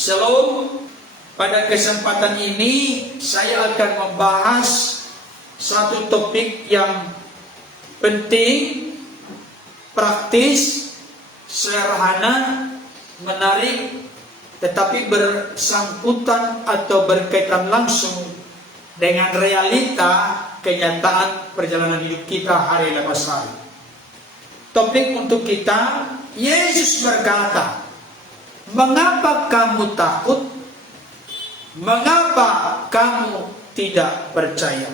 Shalom. Pada kesempatan ini saya akan membahas satu topik yang penting, praktis, sederhana, menarik, tetapi bersangkutan atau berkaitan langsung dengan realita kenyataan perjalanan hidup kita hari lepas hari. Topik untuk kita, Yesus berkata, "Mengapa kamu takut? Mengapa kamu tidak percaya?"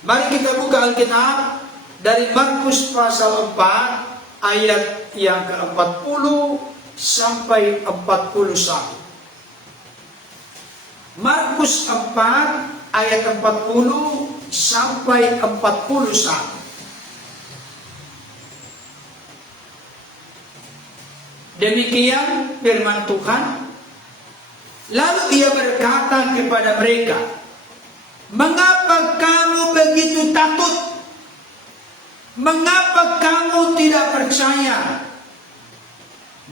Mari kita buka Alkitab dari Markus pasal 4 ayat yang ke-40 sampai 41. Markus 4 ayat 40 sampai 41. Demikian firman Tuhan. Lalu ia berkata kepada mereka, "Mengapa kamu begitu takut? Mengapa kamu tidak percaya?"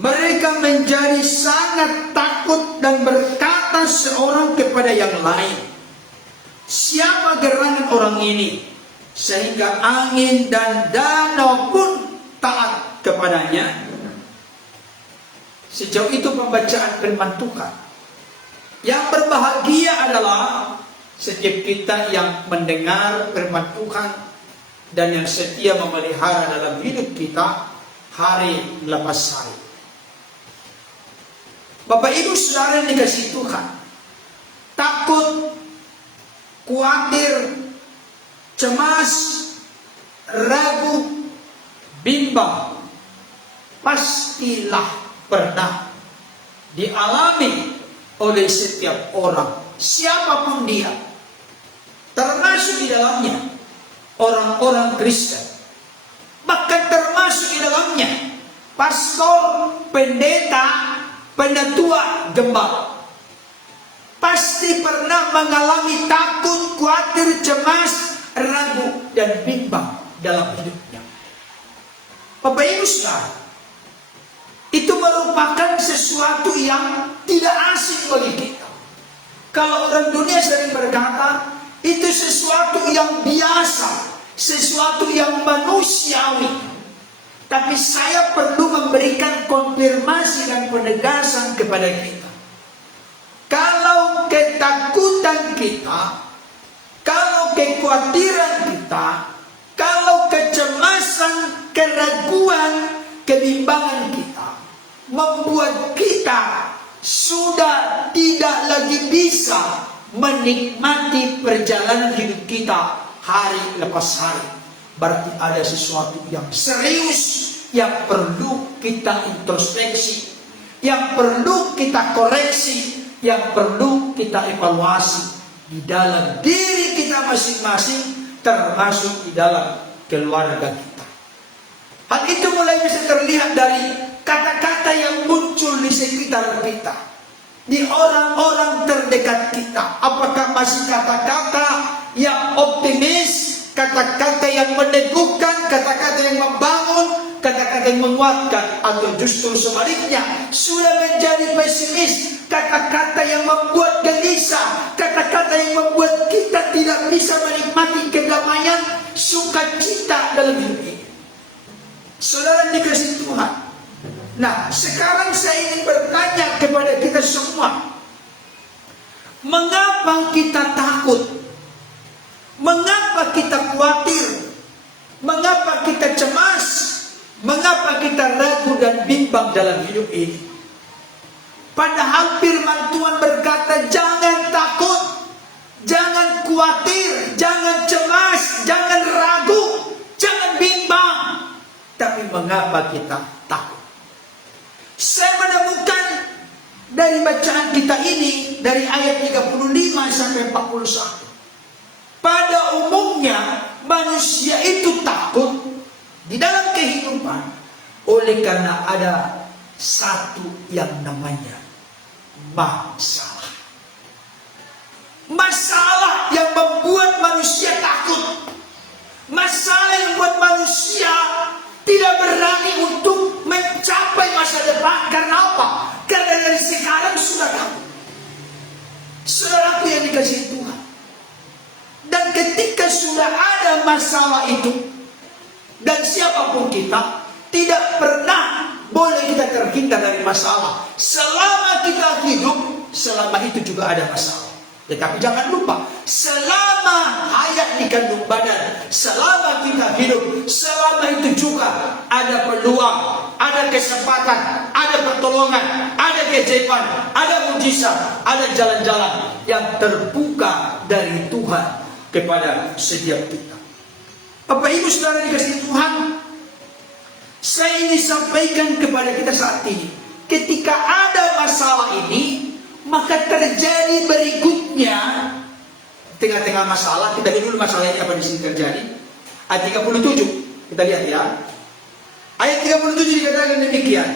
Mereka menjadi sangat takut dan berkata seorang kepada yang lain, "Siapa gerangan orang ini, sehingga angin dan danau pun taat kepadanya?" Sejauh itu pembacaan firman Tuhan. Yang berbahagia adalah setiap kita yang mendengar firman Tuhan dan yang setia memelihara dalam hidup kita hari lepas hari. Bapak Ibu Saudara yang dikasihi Tuhan, takut, khawatir, cemas, ragu, bimbang pastilah pernah dialami oleh setiap orang, siapapun dia, termasuk di dalamnya orang-orang Kristen, bahkan termasuk di dalamnya pastor, pendeta, penatua, gembala. Pasti pernah mengalami takut, khawatir, cemas, ragu, dan bimbang dalam hidupnya. Bapak Ibu Saudara, itu merupakan sesuatu yang tidak asing bagi kita. Kalau orang dunia sering berkata, itu sesuatu yang biasa, sesuatu yang manusiawi. Tapi saya perlu memberikan konfirmasi dan penegasan kepada kita. Kalau ketakutan kita, kalau kekhawatiran kita, kalau kecemasan, keraguan, kebimbangan kita membuat kita sudah tidak lagi bisa menikmati perjalanan hidup kita hari lepas hari, berarti ada sesuatu yang serius yang perlu kita introspeksi, yang perlu kita koreksi, yang perlu kita evaluasi di dalam diri kita masing-masing, termasuk di dalam keluarga kita. Hal itu mulai bisa terlihat dari kata-kata yang muncul di sekitar kita, di orang-orang terdekat kita. Apakah masih kata-kata yang optimis, kata-kata yang meneguhkan, kata-kata yang membangun, kata-kata yang menguatkan, atau justru sebaliknya sudah menjadi pesimis, kata-kata yang membuat gelisah, kata-kata yang membuat kita tidak bisa menikmati kedamaian, sukacita dalam hidup ini. Saudara dikasihi Tuhan, nah sekarang saya ingin bertanya kepada kita semua, mengapa kita takut? Mengapa kita khawatir? Mengapa kita cemas? Mengapa kita ragu dan bimbang dalam hidup ini? Padahal firman Tuhan berkata, jangan takut, jangan khawatir, jangan cemas, jangan ragu, jangan bimbang. Tapi mengapa kita takut? Saya menemukan dari bacaan kita ini, dari ayat 35 sampai 41. Pada umumnya manusia itu takut di dalam kehidupan oleh karena ada satu yang namanya masalah. Masalah yang membuat manusia takut. Masalah yang membuat manusia tidak berani untuk mencapai masa depan. Karena apa? Karena dari sekarang sudah sudah ada masalah itu, dan siapapun kita, tidak pernah boleh kita terhindar dari masalah. Selama kita hidup, selama itu juga ada masalah. Tetapi jangan lupa, selama hayat di kandung badan, selama kita hidup, selama itu juga ada peluang, ada kesempatan, ada pertolongan, ada keajaiban, ada mujizat, ada jalan-jalan yang terbuka dari Tuhan kepada setiap kita. Bapak Ibu Saudara dikasihi Tuhan, saya ingin sampaikan kepada kita saat ini, ketika ada masalah ini, maka terjadi berikutnya. Tengah-tengah masalah, kita lihat dulu masalah ini apa di sini terjadi. Ayat 37, kita lihat ya. Ayat 37 dikatakan demikian.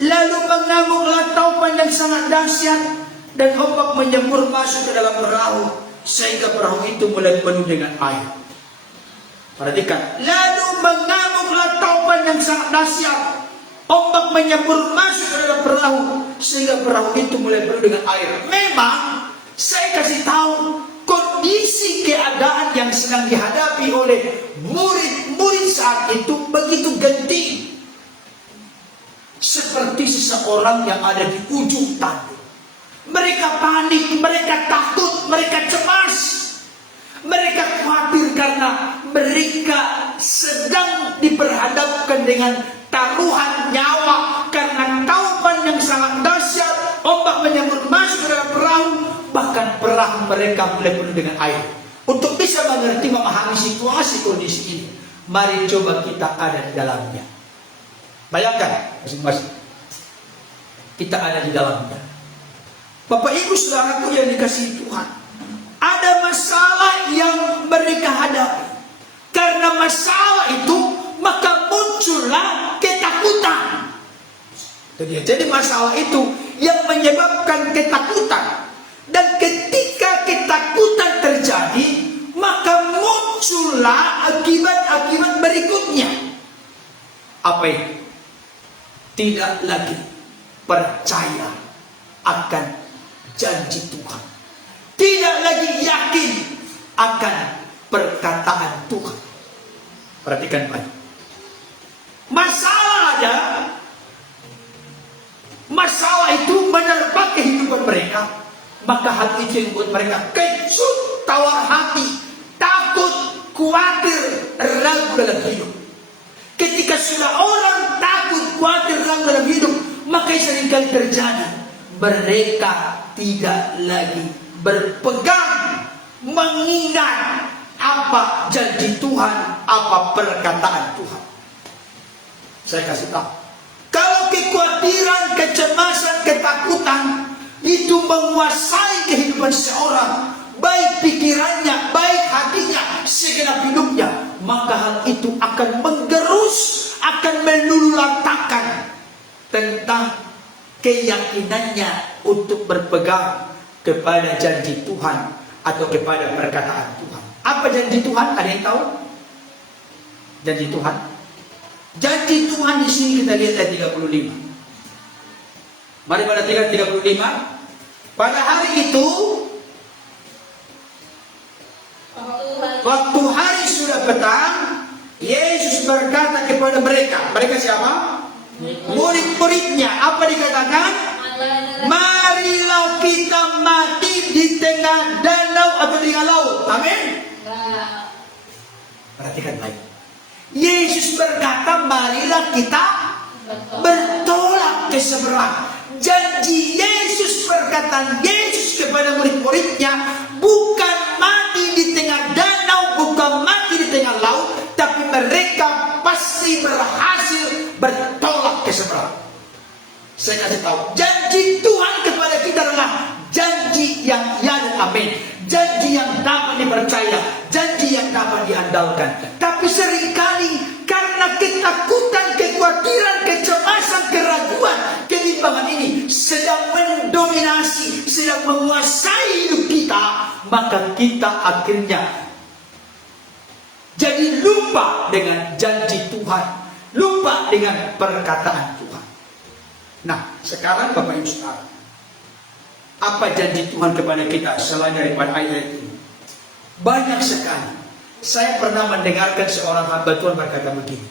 Lalu mengamuklah taupan yang sangat dahsyat, dan ombak menyembur masuk ke dalam perahu, sehingga perahu itu mulai penuh dengan air. Perhatikan, lalu mengamuklah taupan yang sangat dahsyat, ombak menyembur masuk ke dalam perahu, sehingga perahu itu mulai penuh dengan air. Memang saya kasih tahu kondisi keadaan yang sedang dihadapi oleh murid-murid saat itu begitu genting, seperti seseorang yang ada di ujung tanduk. Mereka panik, mereka takut, mereka cemas, mereka khawatir karena mereka sedang diperhadapkan dengan taruhan nyawa karena taupan yang sangat dahsyat, ombak menyambut masuk ke dalam perahu, bahkan perahu mereka mulai penuh dengan air. Untuk bisa mengerti, memahami situasi kondisi ini, mari coba kita ada di dalamnya. Bayangkan masing-masing kita ada di dalamnya. Bapak Ibu Saudaraku yang dikasihi Tuhan, ada masalah yang mereka hadapi. Karena masalah itu, maka muncullah ketakutan. Jadi masalah itu yang menyebabkan ketakutan. Dan ketika ketakutan terjadi, maka muncullah akibat-akibat berikutnya. Apa itu? Tidak lagi percaya akan janji Tuhan. Tidak lagi yakin akan perkataan Tuhan. Perhatikan baik. Masalah ada. Masalah itu menerpa kehidupan mereka. Maka hal itu yang membuat mereka kecut, tawar hati, takut, khawatir, ragu dalam hidup. Ketika sudah orang takut, khawatir, ragu dalam hidup, maka seringkali terjadi mereka tidak lagi berpegang, mengingat apa janji Tuhan, apa perkataan Tuhan. Saya kasih tahu, kalau kekhawatiran, kecemasan, ketakutan itu menguasai kehidupan seorang, baik pikirannya, baik hatinya, segenap hidupnya, maka hal itu akan menggerus, akan meluluhlantangkan tentang keyakinannya untuk berpegang kepada janji Tuhan atau kepada perkataan Tuhan. Apa janji Tuhan? Ada yang tahu? Janji Tuhan? Janji Tuhan di sini kita lihat ayat 35. Mari pada 35. Pada hari itu, waktu hari sudah petang, Yesus berkata kepada mereka. Mereka siapa? Murid-muridnya. Apa dikatakan? Marilah kita mati di tengah danau atau di tengah laut. Amin. Perhatikan baik. Yesus berkata, marilah kita bertolak ke seberang. Janji Yesus, perkataan Yesus kepada murid-muridnya bukan mati di tengah danau, bukan mati di tengah laut, tapi mereka pasti berhasil bertolak ke seberang. Saya kasih tahu, janji Tuhan kepada kita adalah janji yang ya dan amin, janji yang dapat dipercaya, janji yang dapat diandalkan. Tapi seringkali karena ketakutan, kekhawatiran, kecemasan, keraguan, kebimbangan ini sedang mendominasi, sedang menguasai hidup kita, maka kita akhirnya jadi lupa dengan janji Tuhan, lupa dengan perkataan Tuhan. Nah, sekarang Bapak Ibu Saudara, apa janji Tuhan kepada kita selain daripada ayat ini? Banyak sekali. Saya pernah mendengarkan seorang hamba Tuhan berkata begini,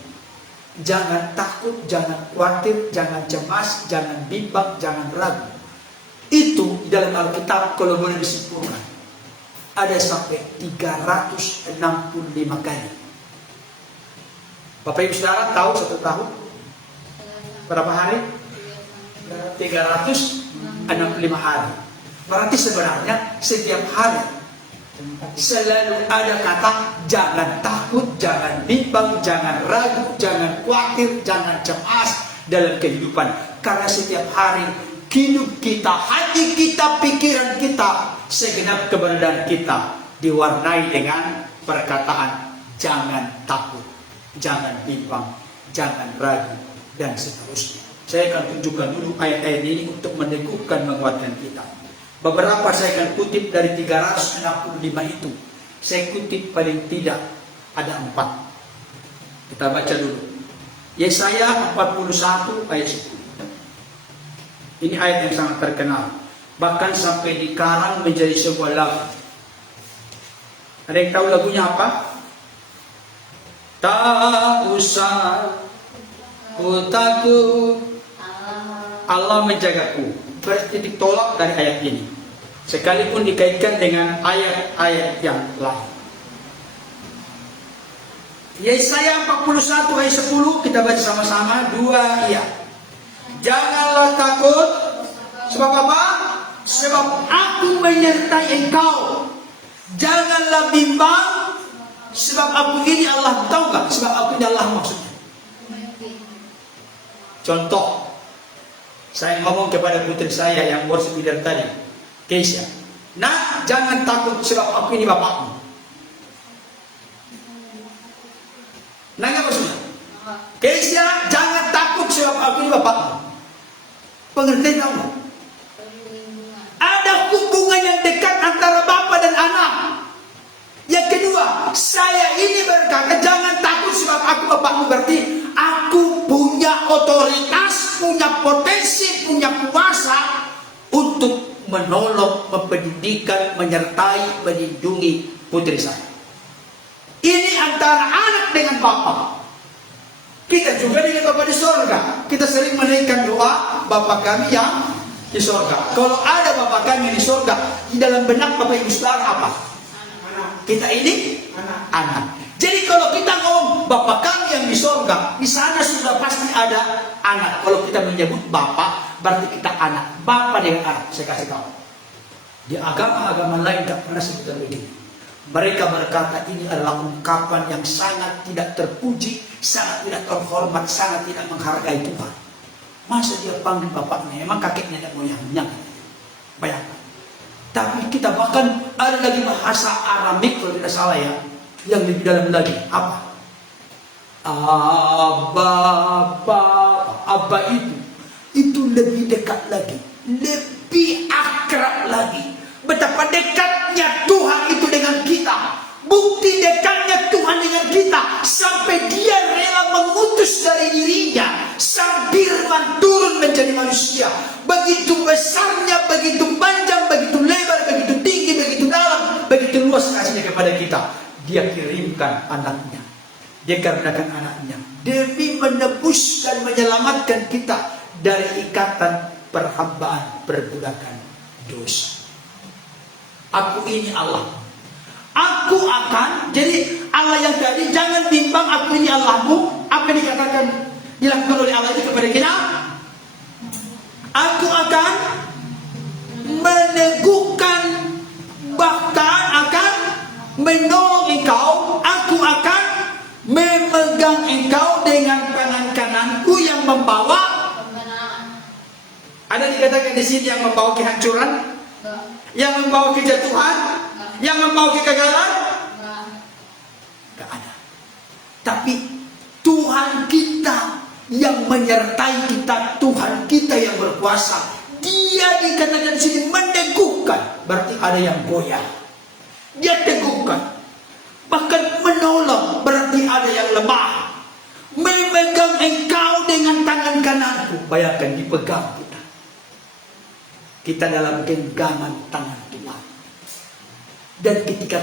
jangan takut, jangan khawatir, jangan cemas, jangan bimbang, jangan ragu. Itu di dalam Alkitab kalau boleh disimpulkan, ada sampai 365 kali. Bapak Ibu Saudara tahu 1 tahun berapa hari? 365 hari. Berarti sebenarnya setiap hari selalu ada kata jangan takut, jangan bimbang, jangan ragu, jangan khawatir, jangan cemas dalam kehidupan. Karena setiap hari hidup kita, hati kita, pikiran kita, segenap keberadaan kita diwarnai dengan perkataan jangan takut, jangan bimbang, jangan ragu, dan seterusnya. Saya akan tunjukkan dulu ayat-ayat ini untuk meneguhkan, menguatkan kita. Beberapa saya akan kutip dari 365 itu. Saya kutip paling tidak ada 4. Kita baca dulu. Yesaya 41 ayat 10. Ini ayat yang sangat terkenal. Bahkan sampai dikarang menjadi sebuah lagu. Ada yang tahu lagunya apa? Tak usah ku takut, Allah menjagaku. Berarti ditolak dari ayat ini, sekalipun dikaitkan dengan ayat-ayat yang lain. Yesaya 41 ayat 10 kita baca sama-sama, 2 iya. Janganlah takut, sebab apa? Sebab aku menyertai engkau. Janganlah bimbang, sebab aku ini Allah. Tahu gak? Sebab aku ini Allah maksudnya. Contoh, saya ngomong kepada putri saya yang baru sembilan tadi, Keisha, nah jangan takut sebab aku ini bapakmu. Nanya maksudnya, Keisha jangan takut sebab aku ini bapakmu. Pengertian kamu? Ada hubungan yang dekat antara bapak dan anak. Yang kedua, saya ini berkata jangan takut sebab aku bapakmu, berarti aku punya otoritas, punya potensi, punya kuasa untuk menolong, mempendidikan, menyertai, melindungi putri saya. Ini antara anak dengan bapak. Kita juga dengan Bapa di sorga. Kita sering menaikkan doa Bapa kami yang di sorga. Kalau ada Bapa kami di sorga, di dalam benak Bapak Ibu Saudara apa? Kita ini anak. Jadi kalau kita ngomong Bapa kami yang di sorga, di sana sudah pasti ada anak. Kalau kita menyebut Bapa, berarti kita anak. Bapa dengan anak. Saya kasih tahu. Di agama-agama lain tak pernah sebutan begini. Mereka berkata ini adalah ungkapan yang sangat tidak terpuji, sangat tidak terhormat, sangat tidak menghargai Tuhan. Masa dia panggil bapaknya? Emang kakek nenek moyangnya? Bayangkan. Tapi kita bahkan ada lagi bahasa Aramik kalau tidak salah ya, yang lebih dalam lagi. Apa? Abba itu lebih dekat lagi, lebih akrab lagi. Betapa dekatnya Tuhan itu dengan kita. Bukti dekatnya Tuhan dengan kita sampai dia rela mengutus dari dirinya sang firman turun menjadi manusia. Begitu besarnya, begitu panjang, begitu lebar, begitu tinggi, begitu dalam, begitu luas kasihnya kepada kita. Dia kirimkan anaknya, dia karuniakan anaknya demi menebus dan menyelamatkan kita dari ikatan perhambaan perbudakan dosa. Aku ini Allah. Aku akan, jadi Allah yang tadi jangan bimbang, aku ini Allahmu. Apa yang dikatakan dilakukan oleh Allah itu kepada kita? Aku akan meneguhkan, bahkan akan menolong engkau. Aku akan memegang engkau dengan tangan kananku yang membawa. Ada dikatakan di sini yang membawa kehancuran, yang membawa kejatuhan, yang membawa kegagalan? Tidak ada. Tapi Tuhan kita yang menyertai kita, Tuhan kita yang berkuasa. Dia dikatakan sini meneguhkan, berarti ada yang goyah. Dia teguhkan, bahkan menolong, berarti ada yang lemah. Memegang engkau dengan tangan kananku. Bayangkan dipegang kita. Kita dalam genggaman tangan Tuhan. Dan ketika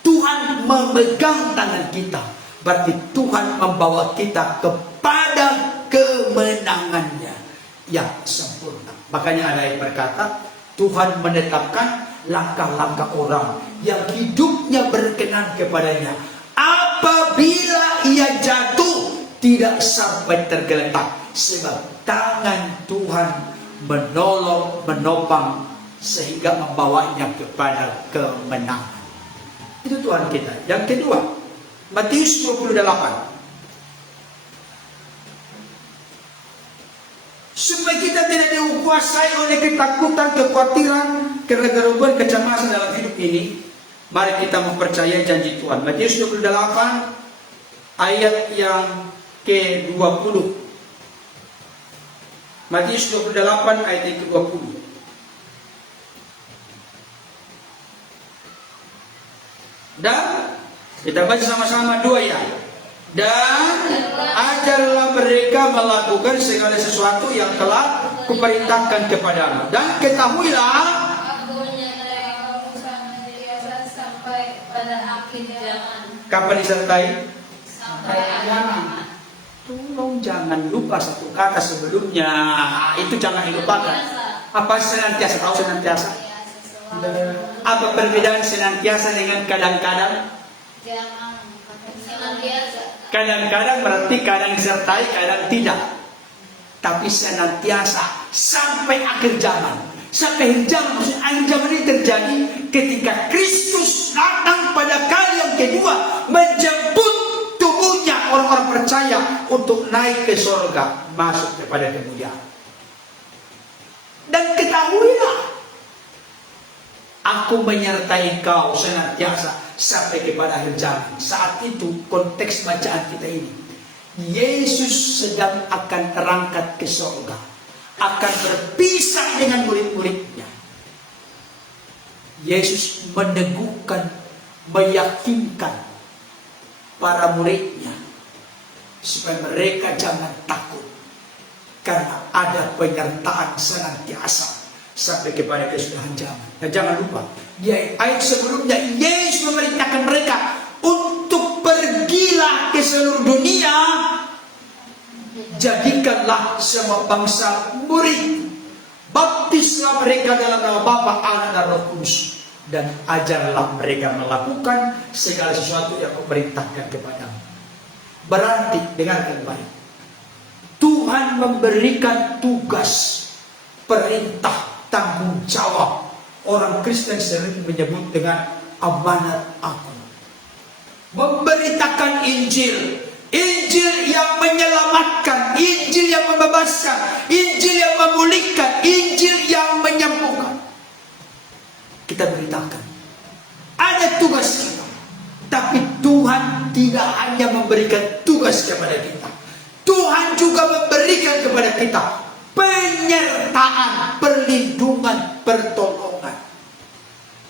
Tuhan memegang tangan kita, berarti Tuhan membawa kita kepada kemenangannya yang sempurna. Makanya ada yang berkata, Tuhan menetapkan langkah-langkah orang yang hidupnya berkenan kepadanya. Apabila ia jatuh, tidak sampai tergeletak, sebab tangan Tuhan menolong, menopang, sehingga membawanya kepada kemenangan. Itu Tuhan kita. Yang kedua, Matius 28. Supaya kita tidak dikuasai oleh ketakutan, kekhawatiran, keraguan, kecemasan dalam hidup ini, mari kita mempercayai janji Tuhan. Matius 28 ayat yang ke-20. Matius 28 ayat yang ke-20. Dan kita baca sama-sama dua ya. Dan ajarlah mereka melakukan segala sesuatu yang telah kuperintahkan kepadamu. Dan ketahuilah, aku menyertai kamu sampai pada akhir zaman. kapan disertai? Sampai akhir zaman. Tolong jangan lupa satu kata sebelumnya. Itu jangan dilupakan. Apa senantiasa? Tahu senantiasa? Apa perbedaan senantiasa dengan kadang-kadang? Kadang-kadang berarti kadang disertai, kadang tidak. Tapi senantiasa sampai akhir zaman. Sampai akhir zaman, maksudnya akhir zaman ini terjadi ketika Kristus datang pada kali yang kedua, menjemput tubuhnya orang-orang percaya untuk naik ke surga, masuk kepada kemuliaan. Dan ketahuilah, aku menyertai kau senantiasa sampai kepada akhir zaman. Saat itu konteks bacaan kita ini, Yesus sedang akan terangkat ke surga, akan berpisah dengan murid-muridnya. Yesus meneguhkan, meyakinkan para muridnya supaya mereka jangan takut, karena ada penyertaan senantiasa sampai kepada kesudahan zaman. Dan jangan lupa, di ayat sebelumnya Yesus memerintahkan mereka untuk pergilah ke seluruh dunia, jadikanlah semua bangsa murid, baptislah mereka dalam nama Bapa, Anak, dan Roh Kudus, dan ajarlah mereka melakukan segala sesuatu yang kuperintahkan kepadamu. Berarti, dengarkan baik, Tuhan memberikan tugas, perintah, tanggung jawab. Orang Kristen sering menyebut dengan amanat agung. Memberitakan Injil, Injil yang menyelamatkan, Injil yang membebaskan, Injil yang memulihkan, Injil yang menyembuhkan. Kita beritakan, ada tugas kita. Tapi Tuhan tidak hanya memberikan tugas kepada kita, Tuhan juga memberikan kepada kita penyertaan, perlindungan, pertolongan.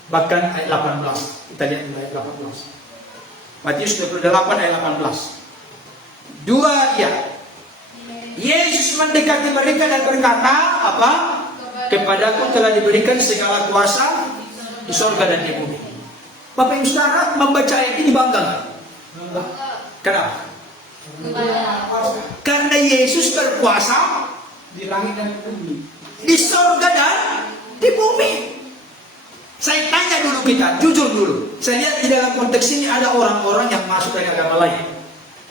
Bahkan ayat 18, kita lihat ayat 18. Matius 28 ayat 18. Dua ya. Yesus mendekati mereka dan berkata, apa? Kepadaku telah diberikan segala kuasa di surga dan di bumi. Bapak Ibu Saudara membaca ayat ini bangga. Kenapa? Karena Yesus berkuasa di langit dan di bumi, di surga dan di bumi. Saya tanya dulu kita, jujur dulu. Saya lihat di dalam konteks ini ada orang-orang yang masuk dari agama lain,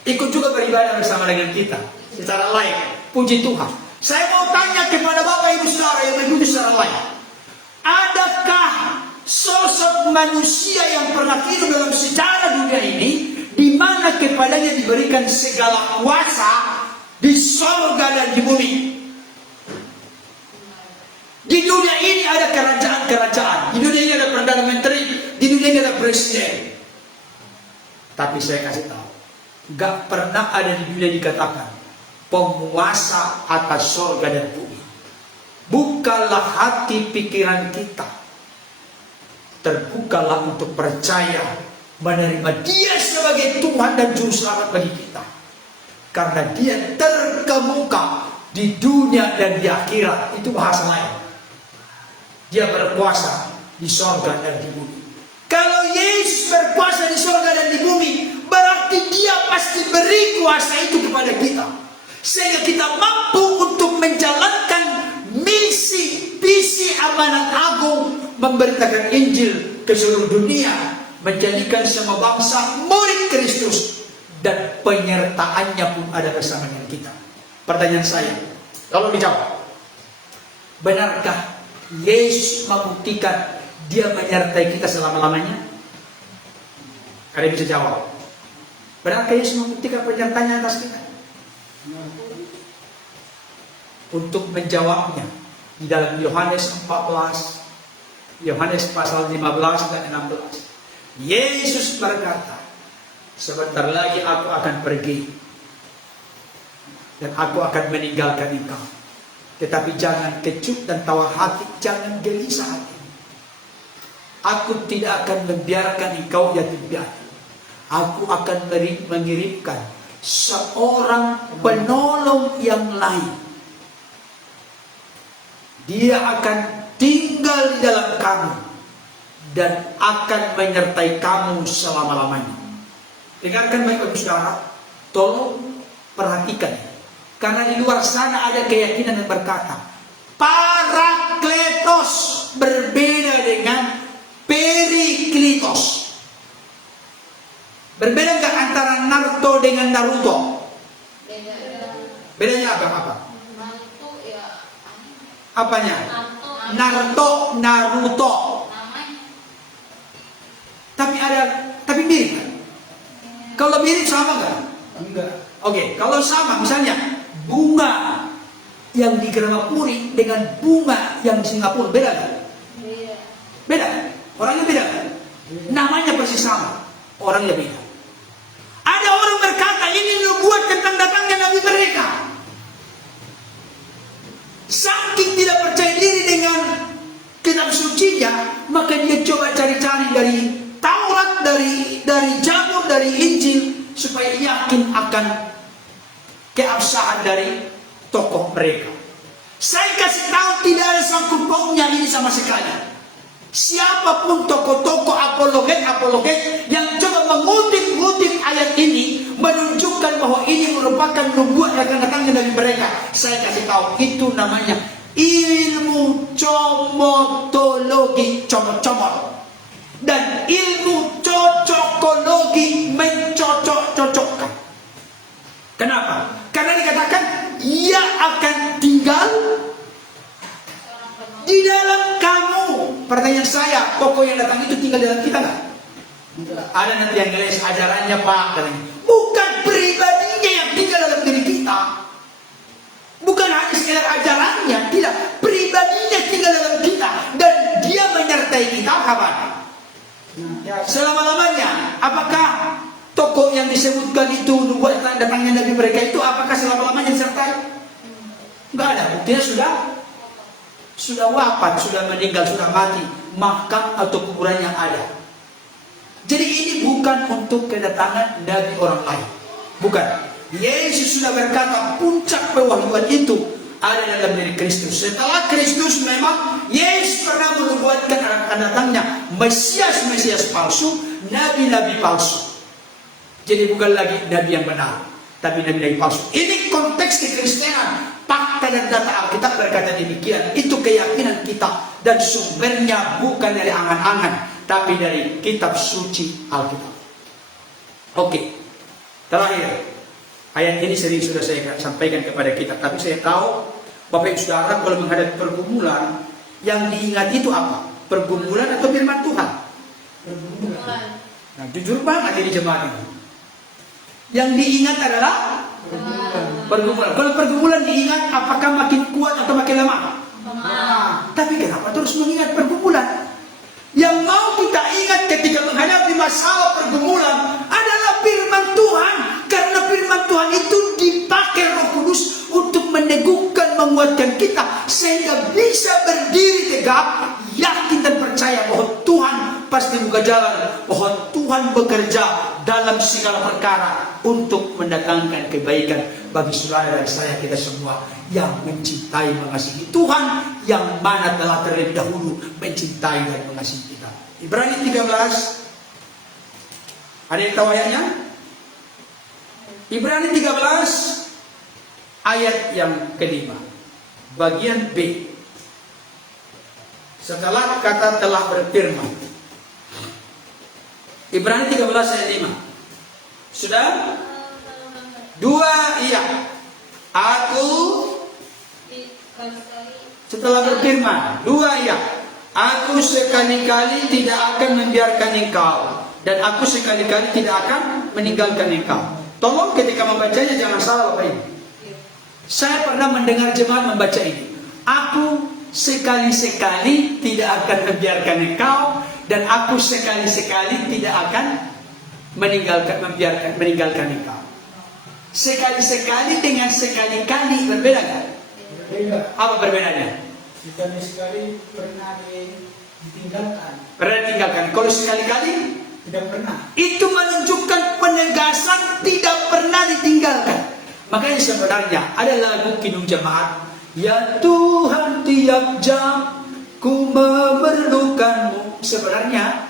ikut juga beribadah bersama dengan kita secara lain. Puji Tuhan. Saya mau tanya kepada Bapak Ibu Saudara yang mengikuti secara lain, adakah sosok manusia yang pernah hidup dalam sejarah dunia ini, di mana kepadanya diberikan segala kuasa di surga dan di bumi? Di dunia ini ada kerajaan-kerajaan, di dunia ini ada perdana menteri, di dunia ini ada presiden. Tapi saya kasih tahu, gak pernah ada di dunia dikatakan penguasa atas surga dan bumi. Bukalah hati pikiran kita, terbukalah untuk percaya, menerima Dia sebagai Tuhan dan Juru Selamat bagi kita. Karena Dia terkemuka di dunia dan di akhirat. Itu bahasa lain. Dia berkuasa di surga dan di bumi. Kalau Yesus berkuasa di surga dan di bumi, berarti dia pasti beri kuasa itu kepada kita. Sehingga kita mampu untuk menjalankan misi, visi amanat agung, memberitakan Injil ke seluruh dunia, menjadikan semua bangsa murid Kristus, dan penyertaannya pun ada bersama dengan kita. Pertanyaan saya, kalau dijawab, benarkah Yesus membuktikan dia menyertai kita selama-lamanya? Ada yang bisa jawab? Benarkah Yesus membuktikan penyertaannya atas kita? Untuk menjawabnya, di dalam Yohanes 14, Yohanes pasal 15 dan 16, Yesus berkata, sebentar lagi aku akan pergi dan aku akan meninggalkan engkau. Tetapi jangan kecut dan tawar hati, jangan gelisah hati. Aku tidak akan membiarkan engkau yatim piatu. Aku akan mengirimkan seorang penolong yang lain. Dia akan tinggal di dalam kamu dan akan menyertai kamu selama-lamanya. Dengarkan baik-baik saudara, tolong perhatikan. Karena di luar sana ada keyakinan yang berkata, Parakletos berbeda dengan Periklitos. Berbeda nggak antara Naruto dengan Naruto? Beda. Bedanya apa? Naruto ya. Apanya? Naruto, Naruto. Namanya. Tapi mirip kan? Kalau mirip sama nggak? Enggak. Oke, kalau sama misalnya bunga yang di Gramapuri dengan bunga yang di Singapura beda kan? Beda. Beda kan? Orangnya beda kan? Namanya persis sama, orangnya beda. Ada orang berkata ini nubuat tentang datangnya Nabi mereka. Saking tidak percaya diri dengan kitab sucinya, maka dia coba cari-cari dari Taurat, dari Zabur, dari Injil, supaya yakin akan keabsahan dari tokoh mereka. Saya kasih tahu tidak ada sangkut pautnya ini sama sekali. Siapapun tokoh-tokoh apologet yang coba mengutip ayat ini, menunjukkan bahwa ini merupakan nubuat akan datangnya dari mereka, saya kasih tahu itu namanya ilmu comotologi, comot-comot, dan ilmu cocokologi, mencocok-cocokkan. Kenapa? Karena dikatakan ia akan tinggal di dalam kamu. Pertanyaan saya, tokoh yang datang itu tinggal dalam kita nggak? Ada nanti yang ngeles ajarannya Pak, katanya. Bukan pribadinya yang tinggal dalam diri kita. Bukan hanya sekedar ajarannya, tidak. Pribadinya tinggal dalam kita dan dia menyertai kita kapan? Selama-lamanya. Apakah tokoh yang disebutkan itu nubuat datangnya Nabi mereka itu apakah selama-lamanya disertai? Enggak ada. Buktinya sudah wafat, sudah meninggal, sudah mati, makam atau kuburan yang ada. Jadi ini bukan untuk kedatangan Nabi orang lain. Bukan. Yesus sudah berkata puncak pewahyuan itu ada dalam diri Kristus. Setelah Kristus memang Yesus pernah menubuatkan akan datangnya Mesias palsu, nabi-nabi palsu. Jadi bukan lagi nabi yang benar, tapi nabi-nabi palsu. Ini konteks kekristenan. Fakta dan data Alkitab berkata demikian. Itu keyakinan kita dan sumbernya bukan dari angan-angan, tapi dari kitab suci Alkitab. Oke. Terakhir, ayat ini sering sudah saya sampaikan kepada kita, tapi saya tahu Bapak Ibu Saudara kalau menghadapi pergumulan, yang diingat itu apa? Pergumulan atau firman Tuhan? Pergumulan. Nah, jujur banget ini jemaat ini. Yang diingat adalah pergumulan. Kalau pergumulan diingat, apakah makin kuat atau makin lemah? Tapi kenapa terus mengingat pergumulan? Yang mau kita ingat ketika menghadapi masalah pergumulan adalah firman Tuhan. Karena firman Tuhan itu dipakai Roh Kudus untuk meneguhkan, menguatkan kita sehingga bisa berdiri tegak, yakin dan percaya bahwa Tuhan pasti buka jalan, bahwa Tuhan bekerja dalam segala perkara untuk mendatangkan kebaikan bagi saudara dan saya, kita semua yang mencintai, mengasihi Tuhan, yang mana telah terlebih dahulu mencintai dan mengasihi kita. Ibrani 13 Ada yang tahu ayatnya? Ibrani 13 ayat yang kelima, bagian B. Setelah kata telah berfirman. Ibrani 13 ayat 5. Sudah? Dua, iya. Aku setelah berfirman, dua, iya. Aku sekali-kali tidak akan membiarkan engkau, dan aku sekali-kali tidak akan meninggalkan engkau. Tolong ketika membacanya jangan salah Bapak Ibu. Saya pernah mendengar jemaat membaca ini. Aku sekali-sekali tidak akan membiarkan engkau, dan aku sekali-sekali tidak akan meninggalkan engkau. Sekali-sekali dengan sekali-kali berbeda kan? Beda. Apa perbedaannya? Sekali pernah ditinggalkan. Pernah ditinggalkan. Kalau sekali-kali Tidak pernah. itu menunjukkan penegasan tidak pernah ditinggalkan. Makanya sebenarnya ada lagu Kidung Jemaat, ya Tuhan tiap jam ku memerlukanmu. Sebenarnya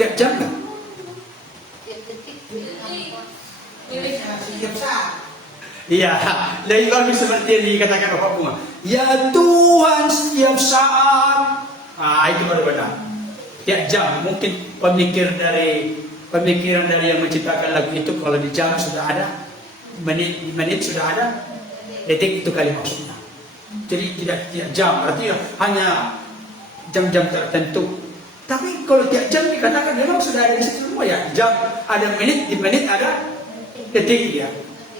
tiap jam kan? Setiap saat. Iya, lebih bagus seperti yang dikatakan Bapak Bunga. Ya Tuhan setiap saat. Itu baru benar. Tiap jam, mungkin pemikiran dari yang menciptakan lagu itu, kalau di jam sudah ada, menit sudah ada, detik itu kali maksudnya. Jadi tidak tiap jam, artinya hanya jam-jam tertentu. Tapi kalau tiap jam dikatakan memang sudah ada di situ semua ya. Jam ada menit, di menit ada detik ya.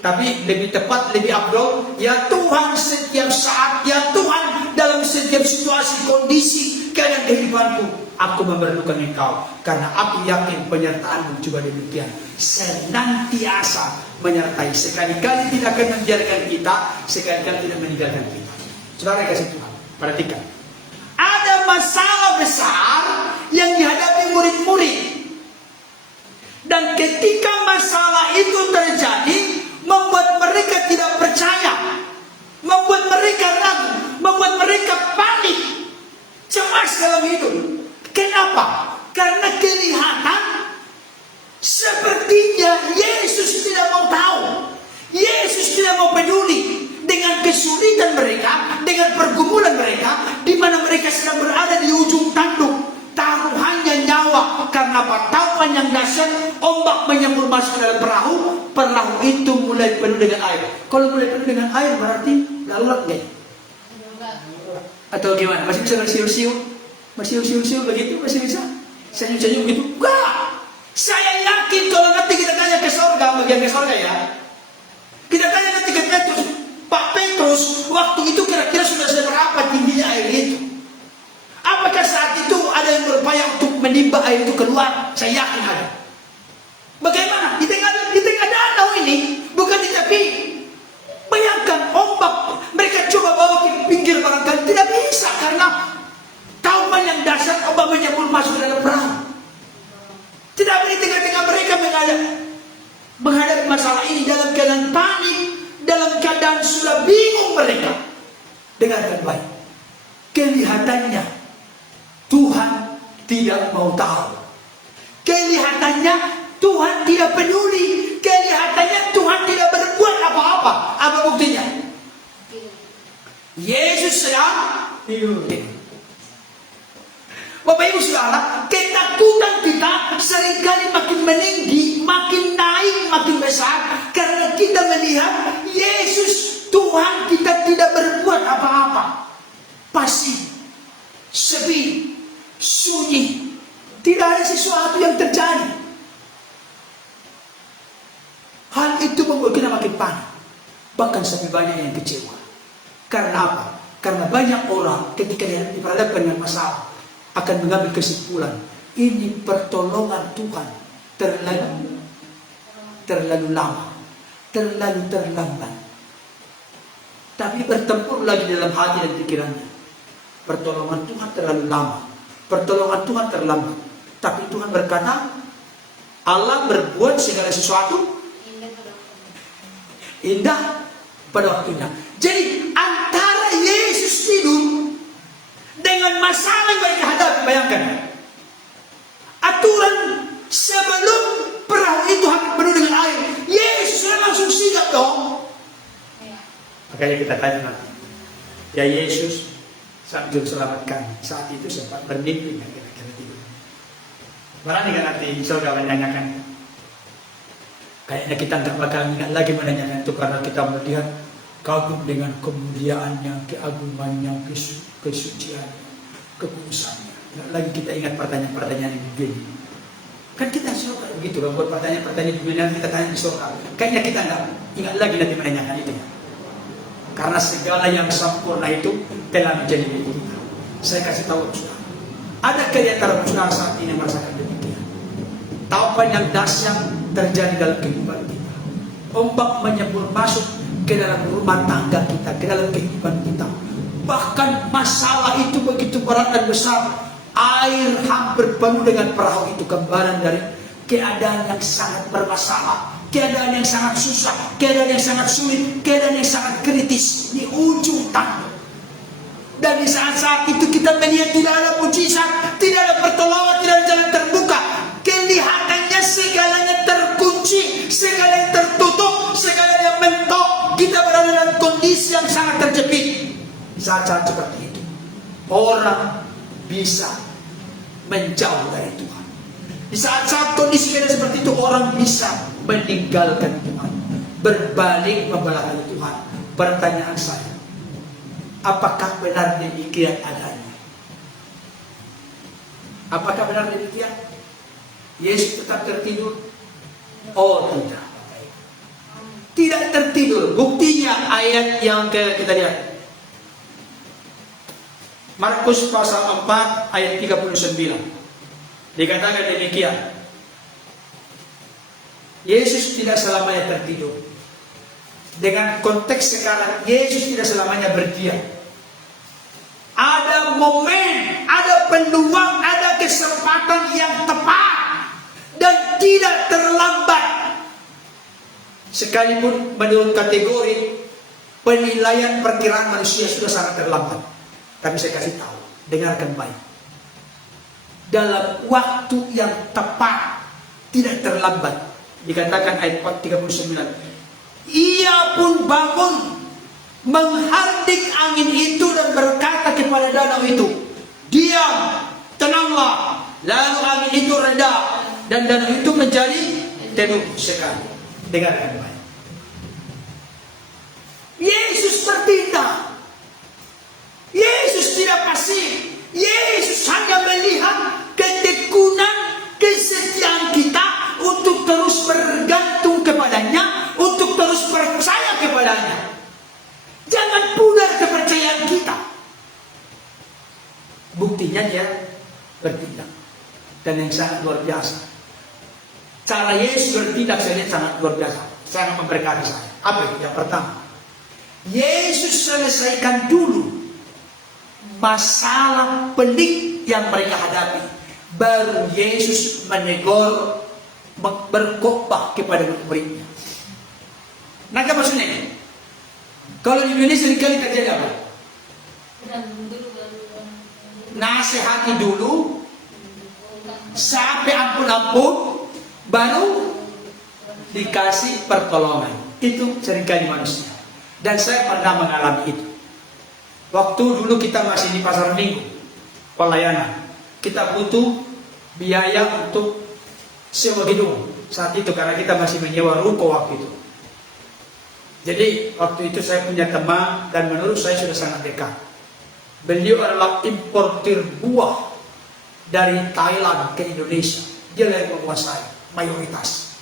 Tapi lebih tepat, lebih afdol, ya Tuhan setiap saat, ya Tuhan dalam setiap situasi, kondisi, keadaan kehidupanku, aku memerlukan engkau. Karena aku yakin penyertaanmu juga demikian. Senantiasa menyertai. Sekali-kali tidak akan membiarkan kita, sekali-kali tidak meninggalkan kita. Saudara kasih Tuhan, perhatikan. Ada masalah besar yang dihadapi murid-murid. Dan ketika masalah itu terjadi, membuat mereka tidak percaya, membuat mereka ragu, membuat mereka panik, cemas dalam hidup. Kenapa? Karena kelihatan sepertinya Yesus tidak mau tahu, Yesus tidak mau peduli dengan kesulitan mereka, dengan pergumulan mereka, di mana mereka sedang berada di ujung tanduk, taruhannya nyawa. Karena apa? Taufan yang dahsyat, ombak menyembur masuk ke dalam perahu, perahu itu mulai penuh dengan air. Kalau mulai penuh dengan air berarti lalat nggak? Atau gimana? Masih bisa bersiul-siul? Bersiul-siul begitu? Masih bisa? Senyum-senyum begitu? Enggak! Saya yakin kalau nanti kita tanya ke surga, bagian ke surga ya, kita tanya nanti ke Petrus, Pak Petrus, waktu itu kira-kira sudah seberapa tingginya air itu? Apakah saat itu ada yang berupaya untuk menimba air itu keluar? Saya yakin ada. Bagaimana? Di tengah danau ini, bukan di tepi. Bayangkan ombak, mereka coba bawa ke pinggir barangkali, tidak bisa karena tauman yang dasar, ombak menyambut masuk ke dalam perahu. Tidak di tengah-tengah mereka menghadapi masalah ini dalam keadaan panik, dalam keadaan sudah bingung mereka. Dengarkan baik. Kelihatannya Tuhan tidak mau tahu. Kelihatannya Tuhan tidak peduli. Kelihatannya Tuhan tidak berbuat apa-apa. Apa buktinya? Yesus sedang tidur. Bapak Ibu Saudara, ketakutan kita seringkali makin meninggi, makin naik, makin besar, karena kita melihat Yesus Tuhan kita tidak berbuat apa-apa. Pasif, sepi, sunyi, tidak ada sesuatu yang terjadi. Hal itu membuat kita makin panik, bahkan sampai banyak yang kecewa. Karena apa? Karena banyak orang ketika dihadapkan dengan masalah akan mengambil kesimpulan, ini pertolongan Tuhan terlalu lama, terlalu terlambat. Tapi bertempur lagi dalam hati dan pikirannya, pertolongan Tuhan terlalu lama, pertolongan Tuhan terlambat. Tapi Tuhan berkata, Allah berbuat segala sesuatu indah pada waktunya. Jadi antara Yesus tidur dengan masalah yang mereka hadapi, bayangkan aturan sebelum Makanya kita tanya nanti, ya Yesus, saat juru selamatkan, saat itu sempat bermimpi nggak kira-kira tidur? Berani kan nanti saudara menanyakan? Kayaknya kita nggak bakal ingat lagi menanyakan itu karena kita melihat kagum dengan kemuliaannya, keagungannya, kesuciannya, kekudusannya. Nggak lagi kita ingat pertanyaan-pertanyaan yang begini. Kan kita suka begitu kan, buat pertanyaan-pertanyaan di dunia kita tanya di surga. Kayaknya kita nggak ingat lagi nanti menanyakan itu. Karena segala yang sempurna itu telah menjadi milik kita. Saya kasih tahu saudara, ada di antara saudara saat ini merasakan demikian. Taupan yang dahsyat terjadi dalam kehidupan kita. Ombak menyembur masuk ke dalam rumah tangga kita, ke dalam kehidupan kita. Bahkan masalah itu begitu berat dan besar. Air hampir penuh dengan perahu itu, gambaran dari keadaan yang sangat bermasalah, keadaan yang sangat susah, keadaan yang sangat sulit, keadaan yang sangat kritis di ujung tanduk. Dan di saat-saat itu kita melihat tidak ada mujizat, tidak ada pertolongan, tidak ada jalan terbuka. Kelihatannya segalanya terkunci, segalanya tertutup, segalanya mentok. Kita berada dalam kondisi yang sangat terjepit. Di saat-saat seperti itu, orang bisa menjauh dari Tuhan. Di saat-saat kondisi kita seperti itu, orang bisa meninggalkan Tuhan, berbalik membelakangi Tuhan. Pertanyaan saya, apakah benar demikian adanya? Apakah benar demikian? Yesus tetap tertidur? Oh tidak. Tidak tertidur. Buktinya ayat yang kita lihat. Markus pasal 4 ayat 39. Dikatakan demikian. Yesus tidak selamanya tertidur. Dengan konteks sekarang, Yesus tidak selamanya berdiam. Ada momen, ada peluang, ada kesempatan yang tepat dan tidak terlambat. Sekalipun menurut kategori penilaian perkiraan manusia sudah sangat terlambat. Tapi saya kasih tahu, dengarkan baik. Dalam waktu yang tepat, tidak terlambat. Dikatakan ayat 39. Ia pun bangun, menghardik angin itu dan berkata kepada danau itu, diam, tenanglah. Lalu angin itu reda dan danau itu menjadi teduh sekali. Dengarkan baik. Yesus bertindak. Yesus tidak pasif. Yesus hanya melihat ketekunan, kesetiaan kita untuk terus bergantung kepadanya, untuk terus percaya kepadanya. Jangan pudar kepercayaan kita. Buktinya dia bertindak, dan yang sangat luar biasa. Cara Yesus bertindak saya lihat sangat luar biasa, sangat memberkati saya. Apa itu? Yang pertama, Yesus selesaikan dulu masalah pelik yang mereka hadapi, baru Yesus menegur, berkhotbah kepada murid-muridnya. Nah, apa maksudnya? Kalau di Indonesia sekali terjadi apa? Nasihati dulu, sampai ampun-ampun, baru dikasih pertolongan. Itu seringkali manusia, dan saya pernah mengalami itu. Waktu dulu kita masih di pasar Minggu, pelayanan, kita butuh biaya untuk sewa gedung saat itu karena kita masih menyewa ruko waktu itu. Jadi waktu itu saya punya teman dan menurut saya sudah sangat dekat. Beliau adalah importir buah dari Thailand ke Indonesia. Dia yang menguasai mayoritas,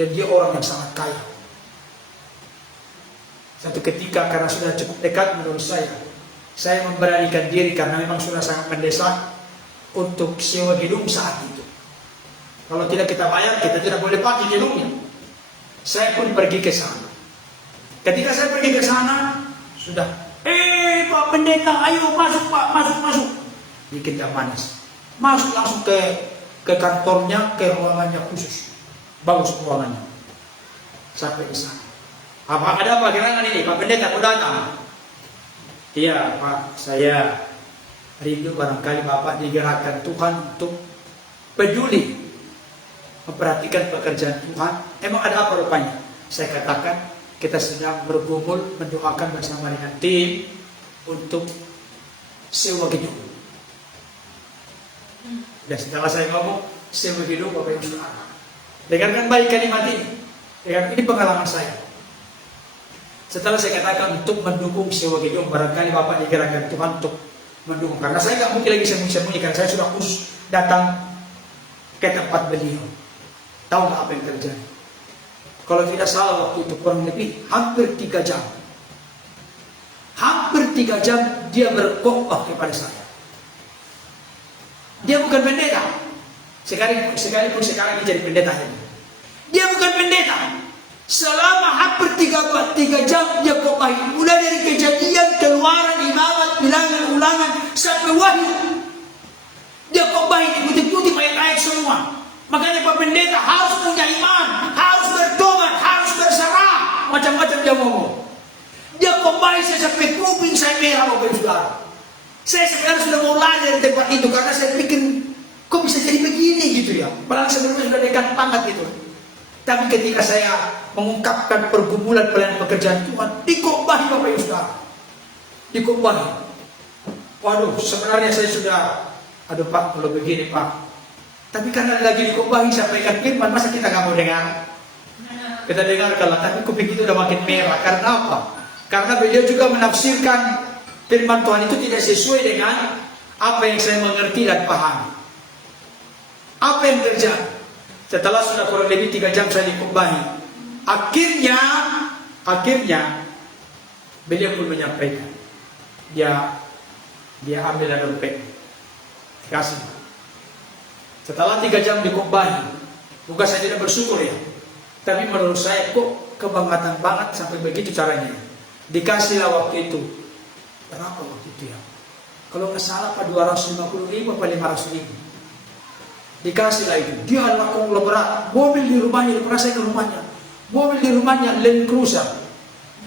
dan dia orang yang sangat kaya. Satu ketika karena sudah cukup dekat menurut saya memberanikan diri karena memang sudah sangat mendesak untuk sewa gedung saat itu. Kalau tidak kita bayar, kita tidak boleh pakai gedungnya. Saya pun pergi ke sana. Ketika saya pergi ke sana, sudah, Pak Pendeta, ayo masuk Pak, masuk. Bikin gak panas. Masuk langsung ke kantornya, ke ruangannya khusus. Bagus ruangannya. Sampai di sana. Ada apa gerangan ini? Pak Pendeta mau datang. Iya Pak, saya rindu barangkali Bapak digerakkan Tuhan untuk peduli memperhatikan pekerjaan Tuhan. Emang ada apa rupanya? Saya katakan, kita sedang bergumul mendoakan bersama dengan tim untuk sewa gedung. Dan setelah saya ngomong sewa gedung, Bapak Ibu Saudara, dengarkan baik kalimat ini. Ini pengalaman saya. Setelah saya katakan untuk mendukung sewa gedung, barangkali Bapak digerakkan Tuhan untuk mendukung. Karena saya nggak mungkin lagi sembunyi-sembunyi, karena saya sudah khusus datang ke tempat beliau. Tahu nggak apa yang terjadi? Kalau tidak salah waktu itu kurang lebih hampir 3 jam. Hampir 3 jam dia berkhotbah kepada saya. Dia bukan pendeta. Sekalipun sekarang dia jadi pendeta ini. Dia bukan pendeta. Selama hampir 3 jam dia khotbah, mulai dari Kejadian, Keluaran, Imamat, Bilangan, Ulangan sampai Wahyu. Dia khotbah putih-putih ayat-ayat semua. Makanya Pak Pendeta harus punya iman, harus bertobat, harus berserah, macam-macam dia ngomong. Dia khotbah saya sampai kuping saya merah, Bapak Ibu Saudara. Saya sekarang sudah mau lari dari tempat itu karena saya pikir kok bisa jadi begini gitu ya. Padahal sebelumnya sudah dekat banget gitu. Tapi ketika saya mengungkapkan pergumulan pelayanan pekerjaan Tuhan, dikhotbahi Bapak Ibu Saudara. Dikhotbahi. Waduh, sebenarnya saya sudah, aduh Pak, kalau begini Pak. Tapi karena lagi dikhotbahi sampaikan firman, masa kita nggak mau dengar? Kita dengar kalau tapi kuping itu udah makin merah. Karena apa? Karena beliau juga menafsirkan firman Tuhan itu tidak sesuai dengan apa yang saya mengerti dan paham. Apa yang terjadi? Setelah sudah kurang lebih 3 jam saya dikhotbahi, akhirnya beliau pun menyampaikan, dia ambil dompet, kasih. Setelah 3 jam dikhotbahi, bukan saya tidak bersyukur ya, tapi menurut saya kok kebanggaan banget sampai begitu caranya. Dikasihlah waktu itu, berapa waktu itu ya? Kalau nggak salah Pak 250.000 atau 500.000. Dikasihlah itu. Dia adalah konglomerat. Mobil di rumahnya, pernah saya ke rumahnya. Mobil di rumahnya Land Cruiser,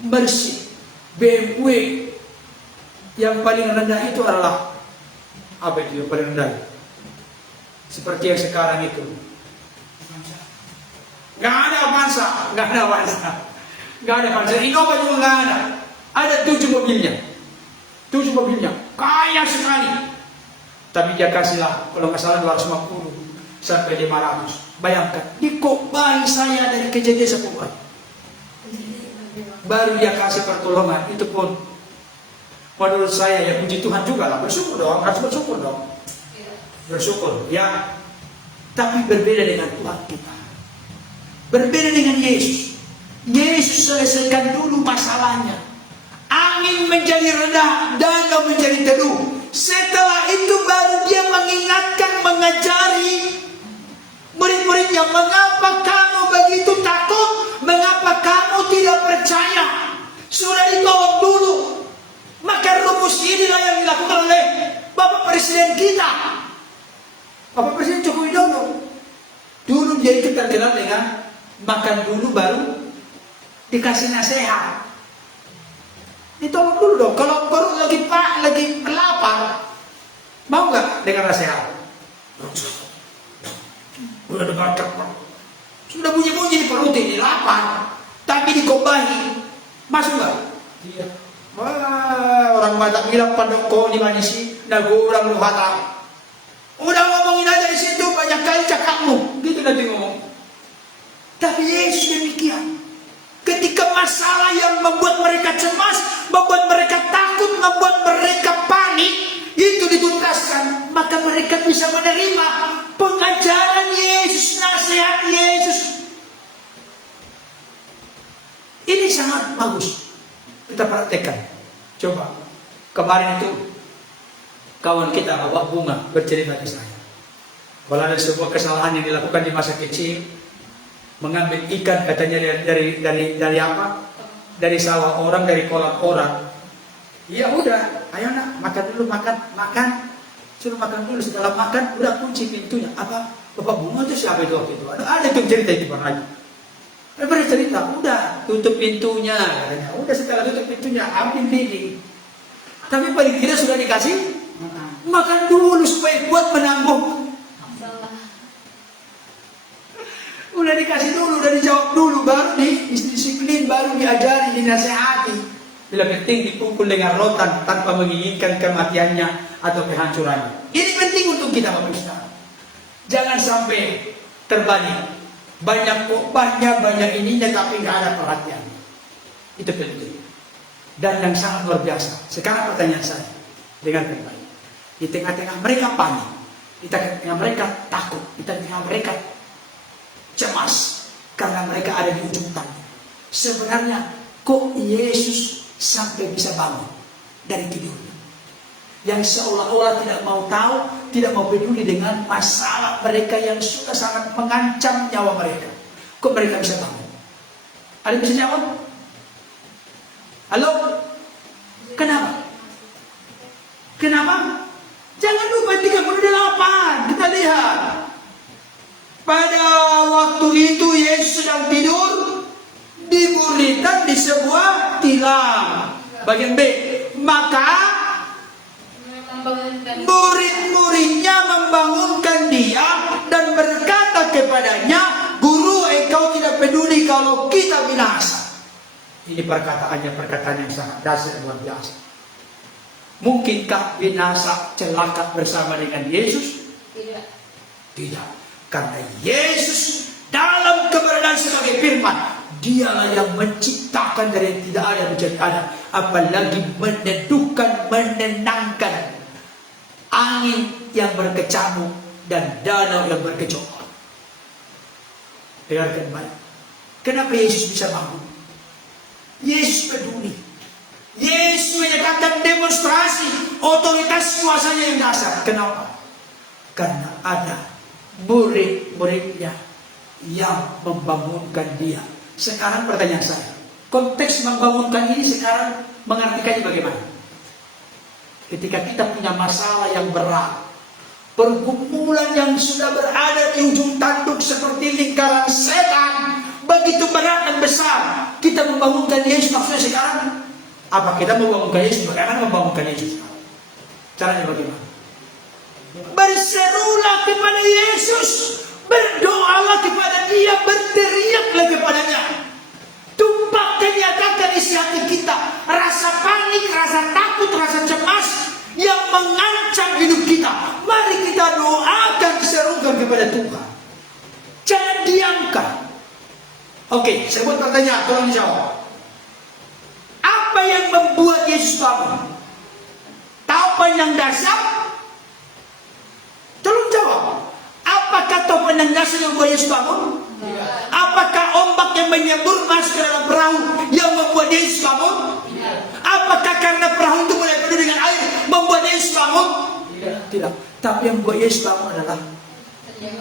Mercy, BMW. Yang paling rendah itu adalah apa itu yang paling rendah? Seperti yang sekarang itu. Nggak ada Avanza. Innova juga nggak ada. Ada 7 mobilnya. 7 mobilnya. Kaya sekali. Tapi dia kasihlah, kalau nggak salah 250 sampai 500. Bayangkan, dikhotbahi saya dari Kejadian sampai Wahyu. Baru dia kasih pertolongan. Itu pun menurut saya ya puji Tuhan juga lah. Bersyukur dong, harus bersyukur dong. Bersyukur ya, tapi berbeda dengan Tuhan kita, berbeda dengan Yesus. Yesus selesaikan dulu masalahnya, angin menjadi reda, danau menjadi teduh. Setelah itu baru dia mengingatkan, mengajari murid-muridnya, mengapa kamu begitu takut, mengapa kamu tidak percaya, sudah ditolong dulu. Maka rumus inilah yang dilakukan oleh Bapak Presiden kita, Bapak Presiden Joko Widodo. Dulu dia itu terkenal dengan makan dulu baru dikasih nasihat. Ditolong dulu dong. Kalau perut lagi lapar, mau nggak dengar nasihat? Udah dengar sudah bunyi-bunyi di perut ini lapar, tapi dikhotbahi, masuk nggak? Iya. Wah, orang Batak bilang pandoko di mana sih? Nagurang lu hatam. Udah ngomongin aja di situ, banyak kali cakapmu. Gitu nanti ngomong. Tapi Yesus demikian. Ketika masalah yang membuat mereka cemas, membuat mereka takut, membuat mereka panik, itu dituntaskan, maka mereka bisa menerima pengajaran Yesus, nasihat Yesus. Ini sangat bagus. Kita praktekkan. Coba. Kemarin itu kawan kita Awak Bunga bercerita ke saya, kalau ada sebuah kesalahan yang dilakukan di masa kecil, mengambil ikan katanya dari apa? Dari sawah orang, dari kolam orang. Ya udah, ayo nak makan dulu, makan. Suruh makan dulu, setelah makan udah kunci pintunya. Apa? Bapak Bunga itu siapa itu waktu itu? Ada itu cerita itu Bang Haji. Mereka cerita, udah tutup pintunya katanya. Udah setelah tutup pintunya ambil lidi. Tapi paling tidak sudah dikasih makan dulu supaya buat menanggung. Udah dikasih dulu, udah dijawab dulu, baru disiplin. muslimin baru diajari, dinasehati. Bila penting dipukul dengan rotan tanpa menginginkan kematiannya atau kehancurannya. Ini penting untuk kita Bapak Ibu. Jangan sampai terbalik. Banyak khotbahnya, banyak ininya tapi nggak ada perhatian. Itu penting. Dan yang sangat luar biasa. Sekarang pertanyaan saya dengan baik. Di tengah-tengah mereka panik, di tengah-tengah mereka takut, di tengah-tengah mereka cemas karena mereka ada di ujung tanduk. Sebenarnya kok Yesus sampai bisa bangun dari tidur? Yang seolah-olah tidak mau tahu, tidak mau peduli dengan masalah mereka yang sudah sangat mengancam nyawa mereka. Kok mereka bisa bangun? Ada yang bisa jawab? Halo? Kenapa? Kenapa? Jangan lupa 38. Kita lihat. Pada waktu itu Yesus sedang tidur diburikan di sebuah tilam. Bagian B. Maka murid-muridnya membangunkan dia dan berkata kepadanya, Guru, engkau tidak peduli kalau kita binasa. Ini perkataan yang sangat dasar dan luar biasa. Mungkinkah binasa celaka bersama dengan Yesus? Tidak. Tidak. Karena Yesus dalam keberadaan sebagai firman, dialah yang menciptakan dari yang tidak ada menjadi ada. Apalagi meneduhkan, menenangkan angin yang berkecamuk dan danau yang bergejolak. Dengarkan baik. Kenapa Yesus bisa bangun? Yesus peduli. Yesus menyatakan demonstrasi otoritas kuasanya yang dasar. Kenapa? Karena ada murid-muridnya yang membangunkan dia. Sekarang pertanyaan saya, konteks membangunkan ini sekarang mengartikannya bagaimana? Ketika kita punya masalah yang berat, pergumulan yang sudah berada di ujung tanduk seperti lingkaran setan, begitu berat dan besar, kita membangunkan Yesus. Maksudnya sekarang, apa kita membangunkan Yesus? Bagaimana membangunkan Yesus? Caranya bagaimana? Berserulah kepada Yesus, berdoalah kepada dia, berteriaklah kepadanya. Tumpahkan, nyatakan isi hati kita, rasa panik, rasa takut, rasa cemas yang mengancam hidup kita. Mari kita doakan, serukan kepada Tuhan. Jangan diamkan. Oke, saya buat pertanyaan, tolong jawab. Apa yang membuat Yesus bangun? Tahu yang dasar? Tolong jawab. Apakah topan yang dasar yang membuat Yesus bangun? Tidak. Apakah ombak yang menyembur masuk ke dalam perahu yang membuat Yesus bangun? Tidak. Apakah karena perahu itu mulai penuh dengan air membuat Yesus bangun? Tidak. Tapi yang membuat Yesus bangun adalah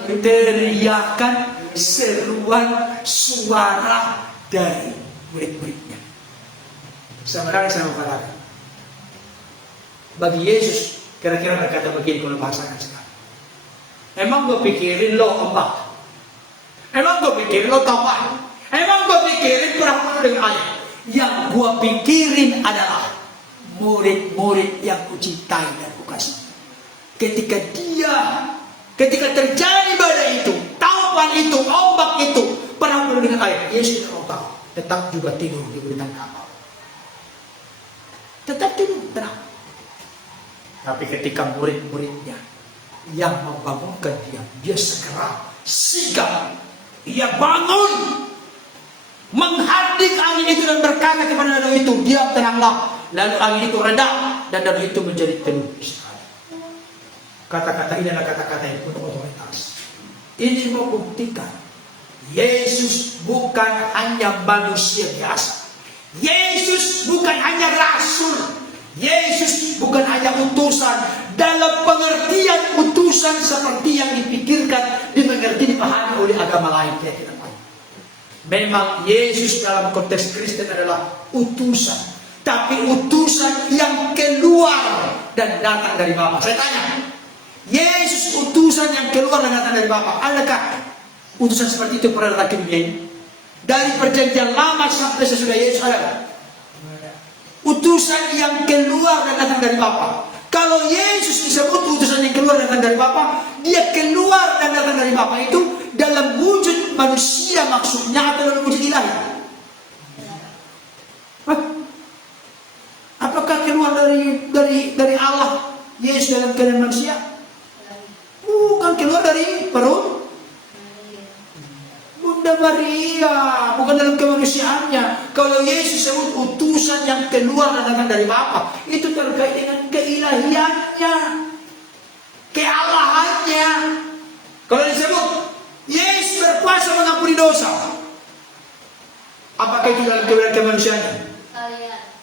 teriakan, seruan, suara dari murid-muridnya. Sebenarnya saya mau katakan, bagi Yesus kira-kira berkata begini kalau bahasakan sekarang. Emang gue pikirin lo ombak? Emang gue pikirin lo topan? Emang gue pikirin perahu dengan air? Yang gue pikirin adalah murid-murid yang kucintai dan kukasih. Ketika terjadi badai itu, taupan itu, ombak itu, perahu dengan air, Yesus tidak mau tahu, tetap juga tidur di barisan kapal. Tetap tidur, tenang. Tapi ketika murid-muridnya yang membangunkan dia segera sigap, ia bangun, menghardik angin itu dan berkata kepada danau itu, diam, tenanglah. Lalu angin itu reda dan danau itu menjadi teduh. Kata-kata ini adalah kata-kata yang penuh otoritas. Ini membuktikan Yesus bukan hanya manusia biasa. Yesus bukan hanya rasul. Yesus bukan hanya utusan dalam pengertian utusan seperti yang dipikirkan, dimengerti, dipahami oleh agama lain. Memang Yesus dalam konteks Kristen adalah utusan, tapi utusan yang keluar dan datang dari Bapa. Saya tanya, Yesus utusan yang keluar dan datang dari Bapa, adakah utusan seperti itu pernah datang ke dunia ini? Dari perjanjian lama sampai sesudah Yesus ada utusan yang keluar dan datang dari Bapa. Kalau Yesus disebut utusan yang keluar dan datang dari Bapa, dia keluar dan datang dari Bapa itu dalam wujud manusia maksudnya atau dalam wujud ilahi? keluar dari Allah, Yesus dalam keadaan manusia? Bukan keluar dari perut Bunda Maria, bukan dalam kemanusiaannya. Kalau Yesus sebut utusan yang keluar dari Bapa, itu terkait dengan keilahiannya, kealahannya. Kalau disebut Yesus berkuasa mengampuni dosa, apakah itu dalam kemanusiaannya?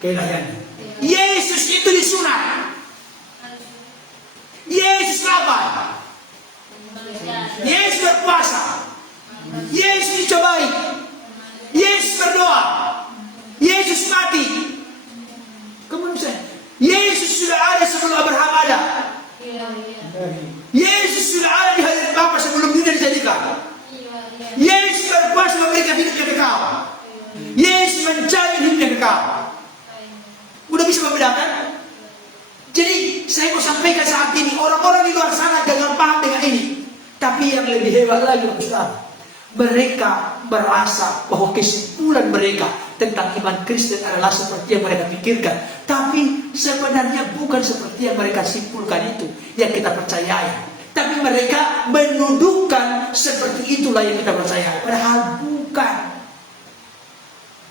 Keilahiannya. Yesus itu disunat. Yesus apa? Yesus berpuasa. Yesus dicobai. Yesus berdoa. Yesus mati. Kemanusiaan. Yesus sudah ada sebelum Abraham ada. Yesus sudah ada di hadirat Bapa sebelum dunia dijadikan. Yesus berkuasa memberikan hidup yang kekal. Yesus mencari hidup yang kekal. Udah bisa membedakan? Jadi saya mau sampaikan saat ini, orang-orang di luar sana jangan paham dengan ini. Tapi yang lebih hebat lagi, Ustaz, mereka merasa bahwa kesimpulan mereka tentang iman Kristen adalah seperti yang mereka pikirkan. Tapi sebenarnya bukan seperti yang mereka simpulkan itu, yang kita percayai. Tapi mereka menuduhkan seperti itulah yang kita percayai. Padahal bukan.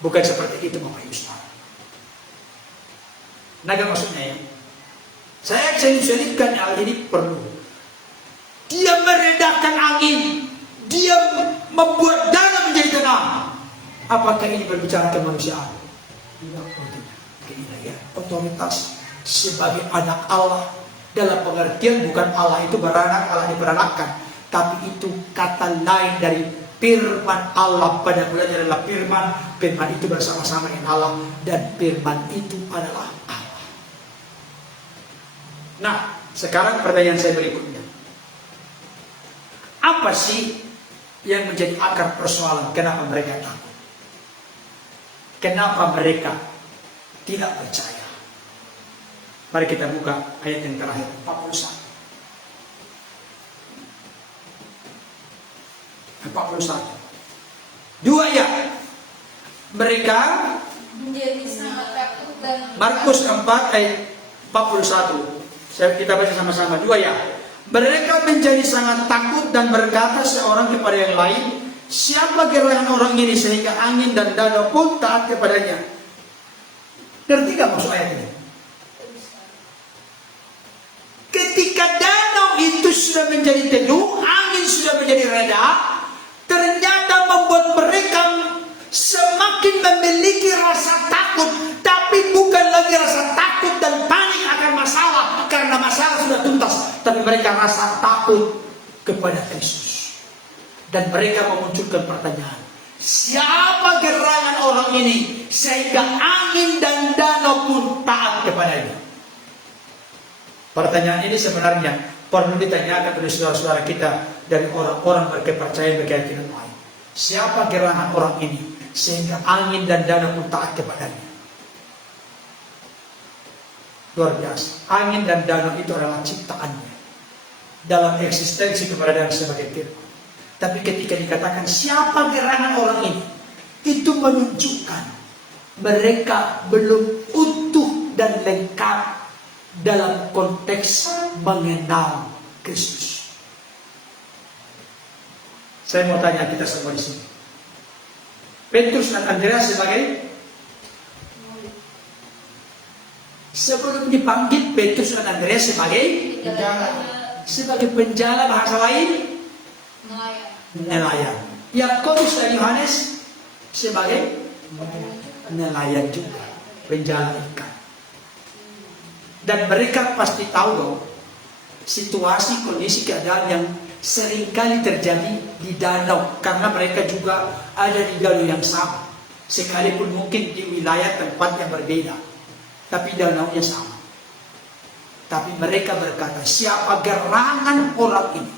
Bukan seperti itu, Bapak Ibu Saudara. Naga maksudnya ya. Saya selipkan hal ini perlu. Dia meredakan angin. Dia membuat danau menjadi tenang. Apakah ini berbicara kemanusiaan? Tidak. Keilahian, otoritas sebagai anak Allah. Dalam pengertian bukan Allah itu beranak, Allah diperanakkan. Tapi itu kata lain dari firman Allah. Pada mulanya adalah firman. Firman itu bersama-sama dengan Allah. Dan firman itu adalah Allah. Nah, sekarang pertanyaan saya berikutnya. Apa sih yang menjadi akar persoalan? Kenapa mereka takut? Kenapa mereka tidak percaya? Mari kita buka ayat yang terakhir, 41. 41. Dua ya. Mereka menjadi sangat takut dan Markus 4 ayat 41. Kita baca sama-sama. Dua ya. Mereka menjadi sangat takut dan berkata seorang kepada yang lain, siapa gerangan orang ini sehingga angin dan danau pun taat kepadanya? Ngerti gak maksud ayat ini? Ketika danau itu sudah menjadi teduh, angin sudah menjadi reda, ternyata membuat mereka semakin memiliki rasa takut. Tapi bukan lagi rasa takut dan panik akan masalah, karena masalah sudah tuntas. Tapi mereka rasa takut kepada Kristus. Dan mereka memunculkan pertanyaan, siapa gerangan orang ini sehingga angin dan danau pun taat kepadanya? Pertanyaan ini sebenarnya perlu ditanyakan oleh saudara-saudara kita dari orang-orang berkepercayaan berkeyakinan lain. Siapa gerangan orang ini sehingga angin dan danau pun taat kepadanya? Luar biasa. Angin dan danau itu adalah ciptaannya dalam eksistensi keberadaan sebagai firman. Tapi ketika dikatakan siapa gerangan orang ini, itu menunjukkan mereka belum utuh dan lengkap dalam konteks mengenal Kristus. Saya mau tanya kita semua di sini. Petrus dan Andreas sebelum dipanggil Petrus dan Andreas sebagai penjala, bahasa lain nelayan. Yakobus dan Yohanes sebagai nelayan juga, penjala ikan. Dan mereka pasti tahu dong situasi, kondisi, keadaan yang seringkali terjadi di danau, karena mereka juga ada di danau yang sama, sekalipun mungkin di wilayah tempat yang berbeda, tapi danaunya sama. Tapi mereka berkata, siapa gerangan orang ini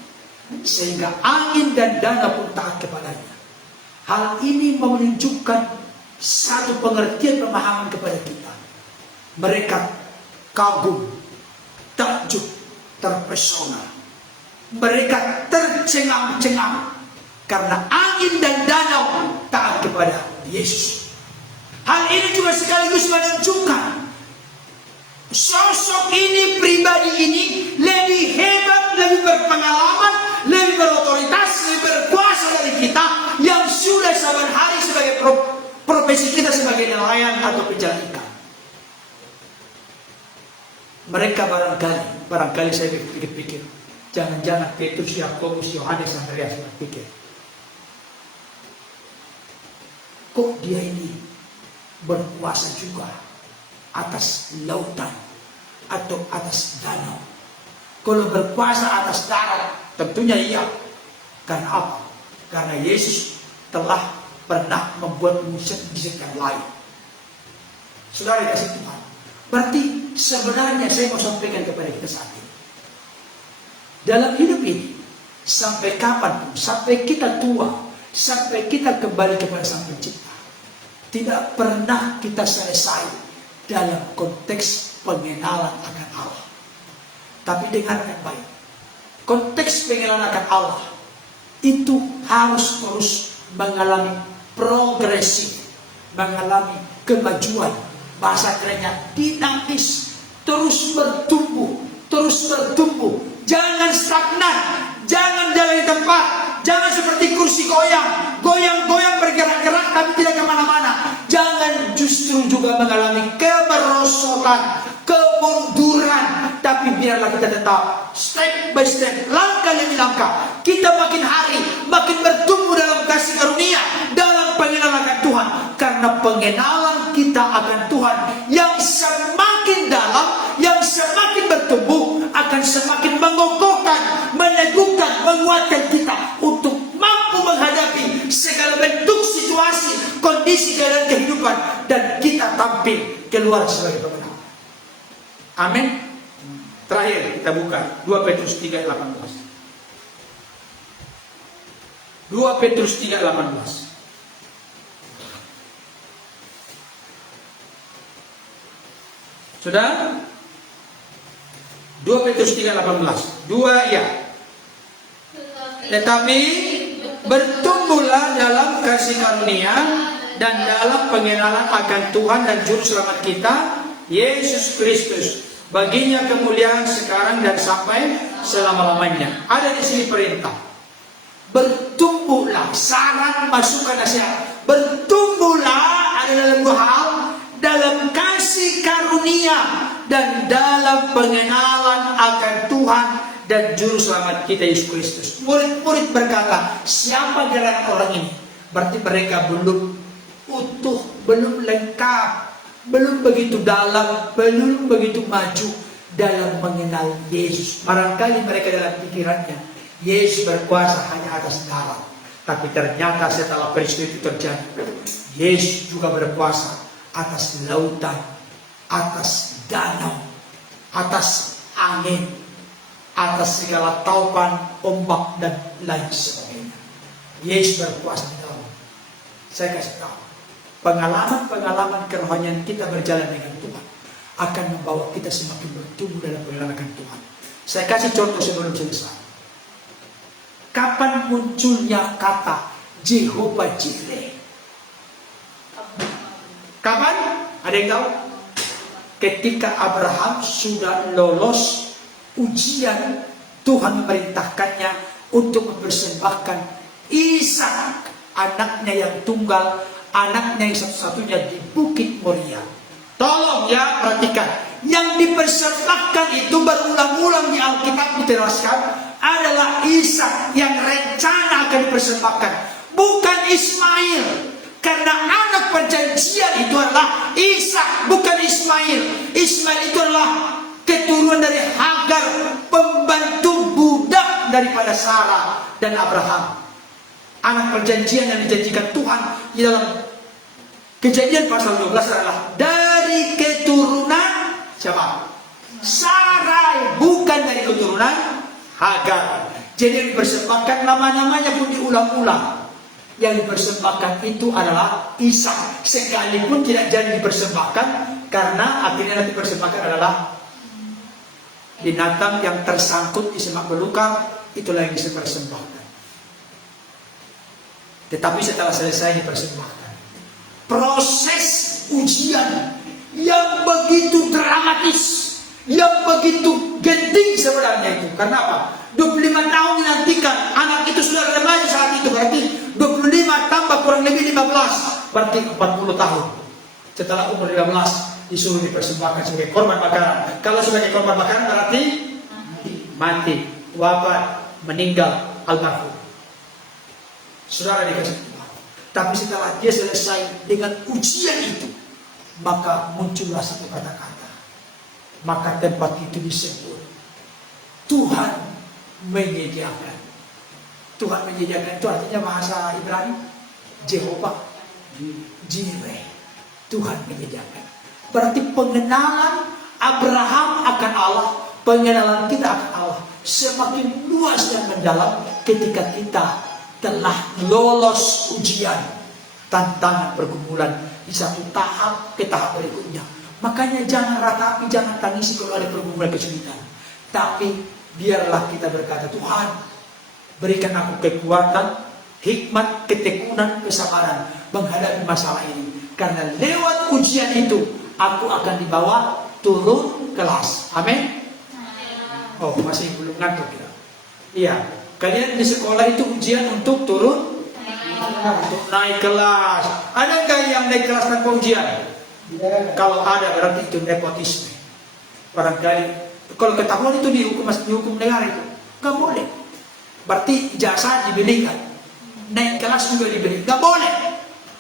sehingga angin dan danau pun taat kepadanya? Hal ini menunjukkan satu pengertian pemahaman kepada kita. Mereka kagum, takjub, terpesona. Mereka tercengang-cengang karena angin dan danau taat kepada Yesus. Hal ini juga sekaligus menunjukkan Sosok ini, pribadi ini lebih hebat, lebih berpengalaman, lebih berotoritas, lebih berkuasa dari kita yang sudah saban hari sebagai profesi kita sebagai nelayan atau penjalan ikan. Mereka barangkali saya pikir-pikir, jangan-jangan Petrus, Yakobus, Yohanes, Andreas berpikir, kok dia ini berkuasa juga atas lautan atau atas danau? Kalau berkuasa atas darat, tentunya iya. Karena apa? Karena Yesus telah pernah membuat mujizat yang lain. Saudara kasih Tuhan. Berarti sebenarnya saya mau sampaikan kepada kita saat ini, dalam hidup ini, sampai kapan, sampai kita tua, sampai kita kembali kepada Sang Pencipta, tidak pernah kita selesai dalam konteks pengenalan akan Allah. Tapi dengarkan baik, konteks pengenalan akan Allah itu harus terus mengalami progresif, mengalami kemajuan. Bahasa kerennya dinamis, terus bertumbuh, terus bertumbuh. Jangan stagnan, jangan jalan di tempat, jangan seperti kursi goyang, goyang-goyang bergerak-gerak tapi tidak kemana-mana. Jangan justru juga mengalami kemerosotan, kemunduran, tapi biarlah kita tetap step by step, langkah demi langkah. Kita makin hari makin bertumbuh dalam kasih karunia, dalam pengenalan akan Tuhan. Karena pengenalan kita akan Tuhan yang semakin dalam, yang semakin bertumbuh, akan semakin mengokohkan, meneguhkan, menguatkan kita untuk mampu menghadapi segala bentuk situasi, kondisi dalam kehidupan, dan kita tampil keluar sebagai pemenang. Amin. Terakhir kita buka 2 Petrus 3:18. 2 Petrus 3:18. Sudah? 2 Petrus 3:18. 2 ya. Tetapi bertumbuhlah dalam kasih karunia dan dalam pengenalan akan Tuhan dan Juru Selamat kita, Yesus Kristus. Baginya kemuliaan sekarang dan sampai selama-lamanya. Ada di sini perintah. Bertumbuhlah, saran, masukan, nasihat. Bertumbuhlah ada dalam 2 hal, dalam kasih karunia dan dalam pengenalan akan Tuhan dan Juru Selamat kita Yesus Kristus. Murid-murid berkata, siapa gerangan orang ini? Berarti mereka belum utuh, belum lengkap, belum begitu dalam, belum begitu maju dalam mengenal Yesus. Barangkali mereka dalam pikirannya, Yesus berkuasa hanya atas darat. Tapi ternyata setelah peristiwa itu terjadi, Yesus juga berkuasa atas lautan, atas danau, atas angin, atas segala taupan, ombak, dan lain sebagainya. Yesus berkuasa di dalam. Saya kasih tahu, pengalaman-pengalaman kerohanian kita berjalan dengan Tuhan akan membawa kita semakin bertumbuh dalam pengenalan Tuhan. Saya kasih contoh sebelum selesai. Kapan munculnya kata Jehovah Jireh? Kapan? Ada yang tahu? Ketika Abraham sudah lolos ujian, Tuhan memerintahkannya untuk mempersembahkan Ishak, anaknya yang tunggal, anaknya yang satu-satunya di Bukit Moria. Tolong ya, perhatikan. Yang dipersembahkan itu berulang-ulang di Alkitab diteruskan adalah Ishak yang rencana akan dipersembahkan, bukan Ismail. Karena anak perjanjian itu adalah Ishak, bukan Ismail. Ismail itu adalah keturunan dari Hagar, pembantu budak daripada Sarah dan Abraham. Anak perjanjian yang dijanjikan Tuhan di dalam Kejadian pasal 12 adalah dari keturunan siapa? Sarai, bukan dari keturunan Hagar. Jadi yang dipersembahkan nama-namanya pun diulang-ulang. Yang dipersembahkan itu adalah Ishak, sekalipun tidak jadi dipersembahkan, karena akhirnya nanti dipersembahkan adalah binatang yang tersangkut di semak belukar, itulah yang dipersembahkan. Tetapi setelah selesai dipersembahkan, proses ujian yang begitu dramatis, yang begitu genting sebenarnya itu. Karena apa? 25 tahun dinantikan. Anak itu sudah remaja saat itu. Berarti 25 tambah kurang lebih 15. Berarti 40 tahun. Setelah umur 15 disuruh dipersembahkan sebagai korban bakaran. Kalau sebagai korban bakaran berarti mati, wafat, meninggal, almarhum. Saudara dikasih Tuhan. Tapi setelah dia selesai dengan ujian itu, maka muncullah satu kata-kata. Maka tempat itu disebut Tuhan menyediakan. Tuhan menyediakan itu artinya bahasa Ibrani Jehovah Jireh. Tuhan menyediakan. Berarti pengenalan Abraham akan Allah, pengenalan kita akan Allah semakin luas dan mendalam ketika kita telah lolos ujian, tantangan, pergumulan di satu tahap ke tahap berikutnya. Makanya jangan ratapi, jangan tangisi kalau ada pergumulan kesulitan. Tapi biarlah kita berkata, Tuhan berikan aku kekuatan, hikmat, ketekunan, kesabaran menghadapi masalah ini. Karena lewat ujian itu aku akan dibawa turun kelas. Amin. Oh, masih belum ngantuk ya? Iya. Kalian di sekolah itu ujian untuk turun, untuk naik kelas. Ada nggak yang naik kelas tanpa ujian? Kalau ada berarti itu nepotisme. Barangkali kalau ketahuan itu dihukum negara itu nggak boleh. Berarti ijazah diberikan, naik kelas juga diberi. Nggak boleh.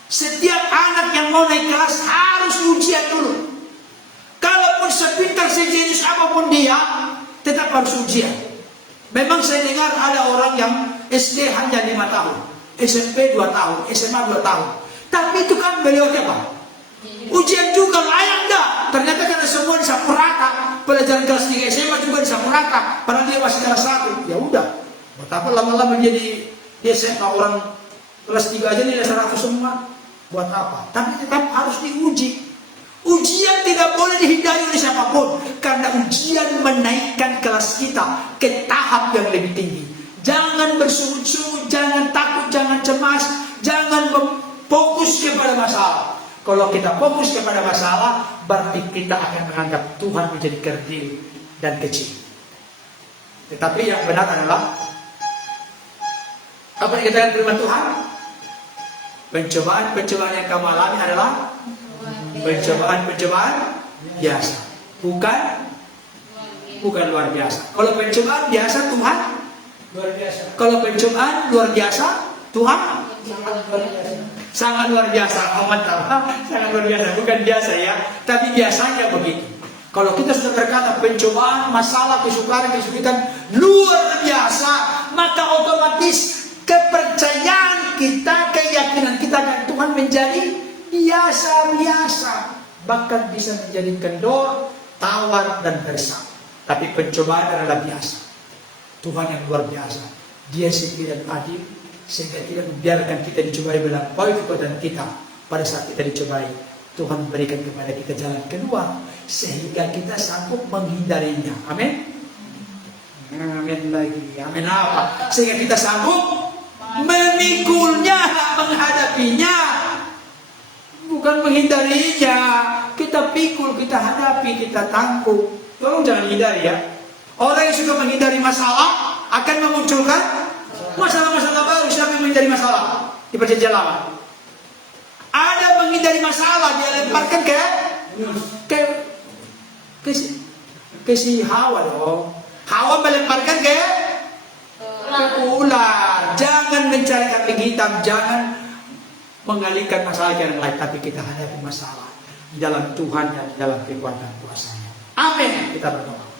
Setiap anak yang mau naik kelas harus ujian dulu. Kalaupun sepintar sejenius apapun dia, tetap harus ujian. Memang saya dengar ada orang yang SD hanya 5 tahun, SMP 2 tahun, SMA 2 tahun. Tapi itu kan beliau apa? Ujian juga layak enggak? Ternyata karena semua disapu rata. Pelajaran kelas 3 SMA juga disapu rata. Padahal dia masih kelas 1. Ya udah. Betapa lama-lama jadi dia SMA orang kelas 3 aja nilai 100 semua. Buat apa? Tapi tetap harus diuji. Ujian tidak boleh dihindari oleh siapapun. Karena ujian menaikkan kelas kita ke tahap yang lebih tinggi. Jangan bersungut-sungut, jangan takut, jangan cemas, jangan fokus kepada masalah. Kalau kita fokus kepada masalah, berarti kita akan menganggap Tuhan menjadi kerdil dan kecil. Tetapi yang benar adalah apa yang dikatakan firman Tuhan? Pencobaan-pencobaan yang kamu alami adalah pencobaan-pencobaan biasa, bukan luar biasa. Kalau pencobaan biasa Tuhan Luar biasa. Kalau pencobaan luar biasa Tuhan Sangat luar biasa. sangat luar biasa. Oh, mantap. Sangat luar biasa, bukan biasa ya, tapi biasanya begitu. Kalau kita sudah berkata pencobaan, masalah, kesulitan luar biasa, maka otomatis kepercayaan kita, keyakinan kita akan Tuhan menjadi biasa-biasa, bahkan bisa menjadi kendor, tawar, dan bersam. Tapi pencobaan adalah biasa. Tuhan yang luar biasa, Dia setia dan adil, sehingga tidak membiarkan kita dicobai melampaui kekuatan kita. Pada saat kita dicobai, Tuhan memberikan kepada kita jalan keluar, sehingga kita sanggup menghindarinya. Amin. Amin lagi. Amin apa? Sehingga kita sanggup memikulnya, menghadapinya, bukan menghindarinya. Kita pikul, kita hadapi, kita tangguh. Tolong jangan hindari ya. Orang yang suka menghindari masalah akan memunculkan masalah-masalah baru. Siapa yang menghindari masalah di perjanjian lama? Ada menghindari masalah, dia lemparkan ke si Hawa dong. Hawa melemparkan ke ular. Jangan mencari kambing hitam, jangan mengalihkan masalah ke yang lain, tapi kita hadapi masalah di dalam Tuhan dan di dalam kekuatan kuasa-Nya. Amin. Kita berdoa.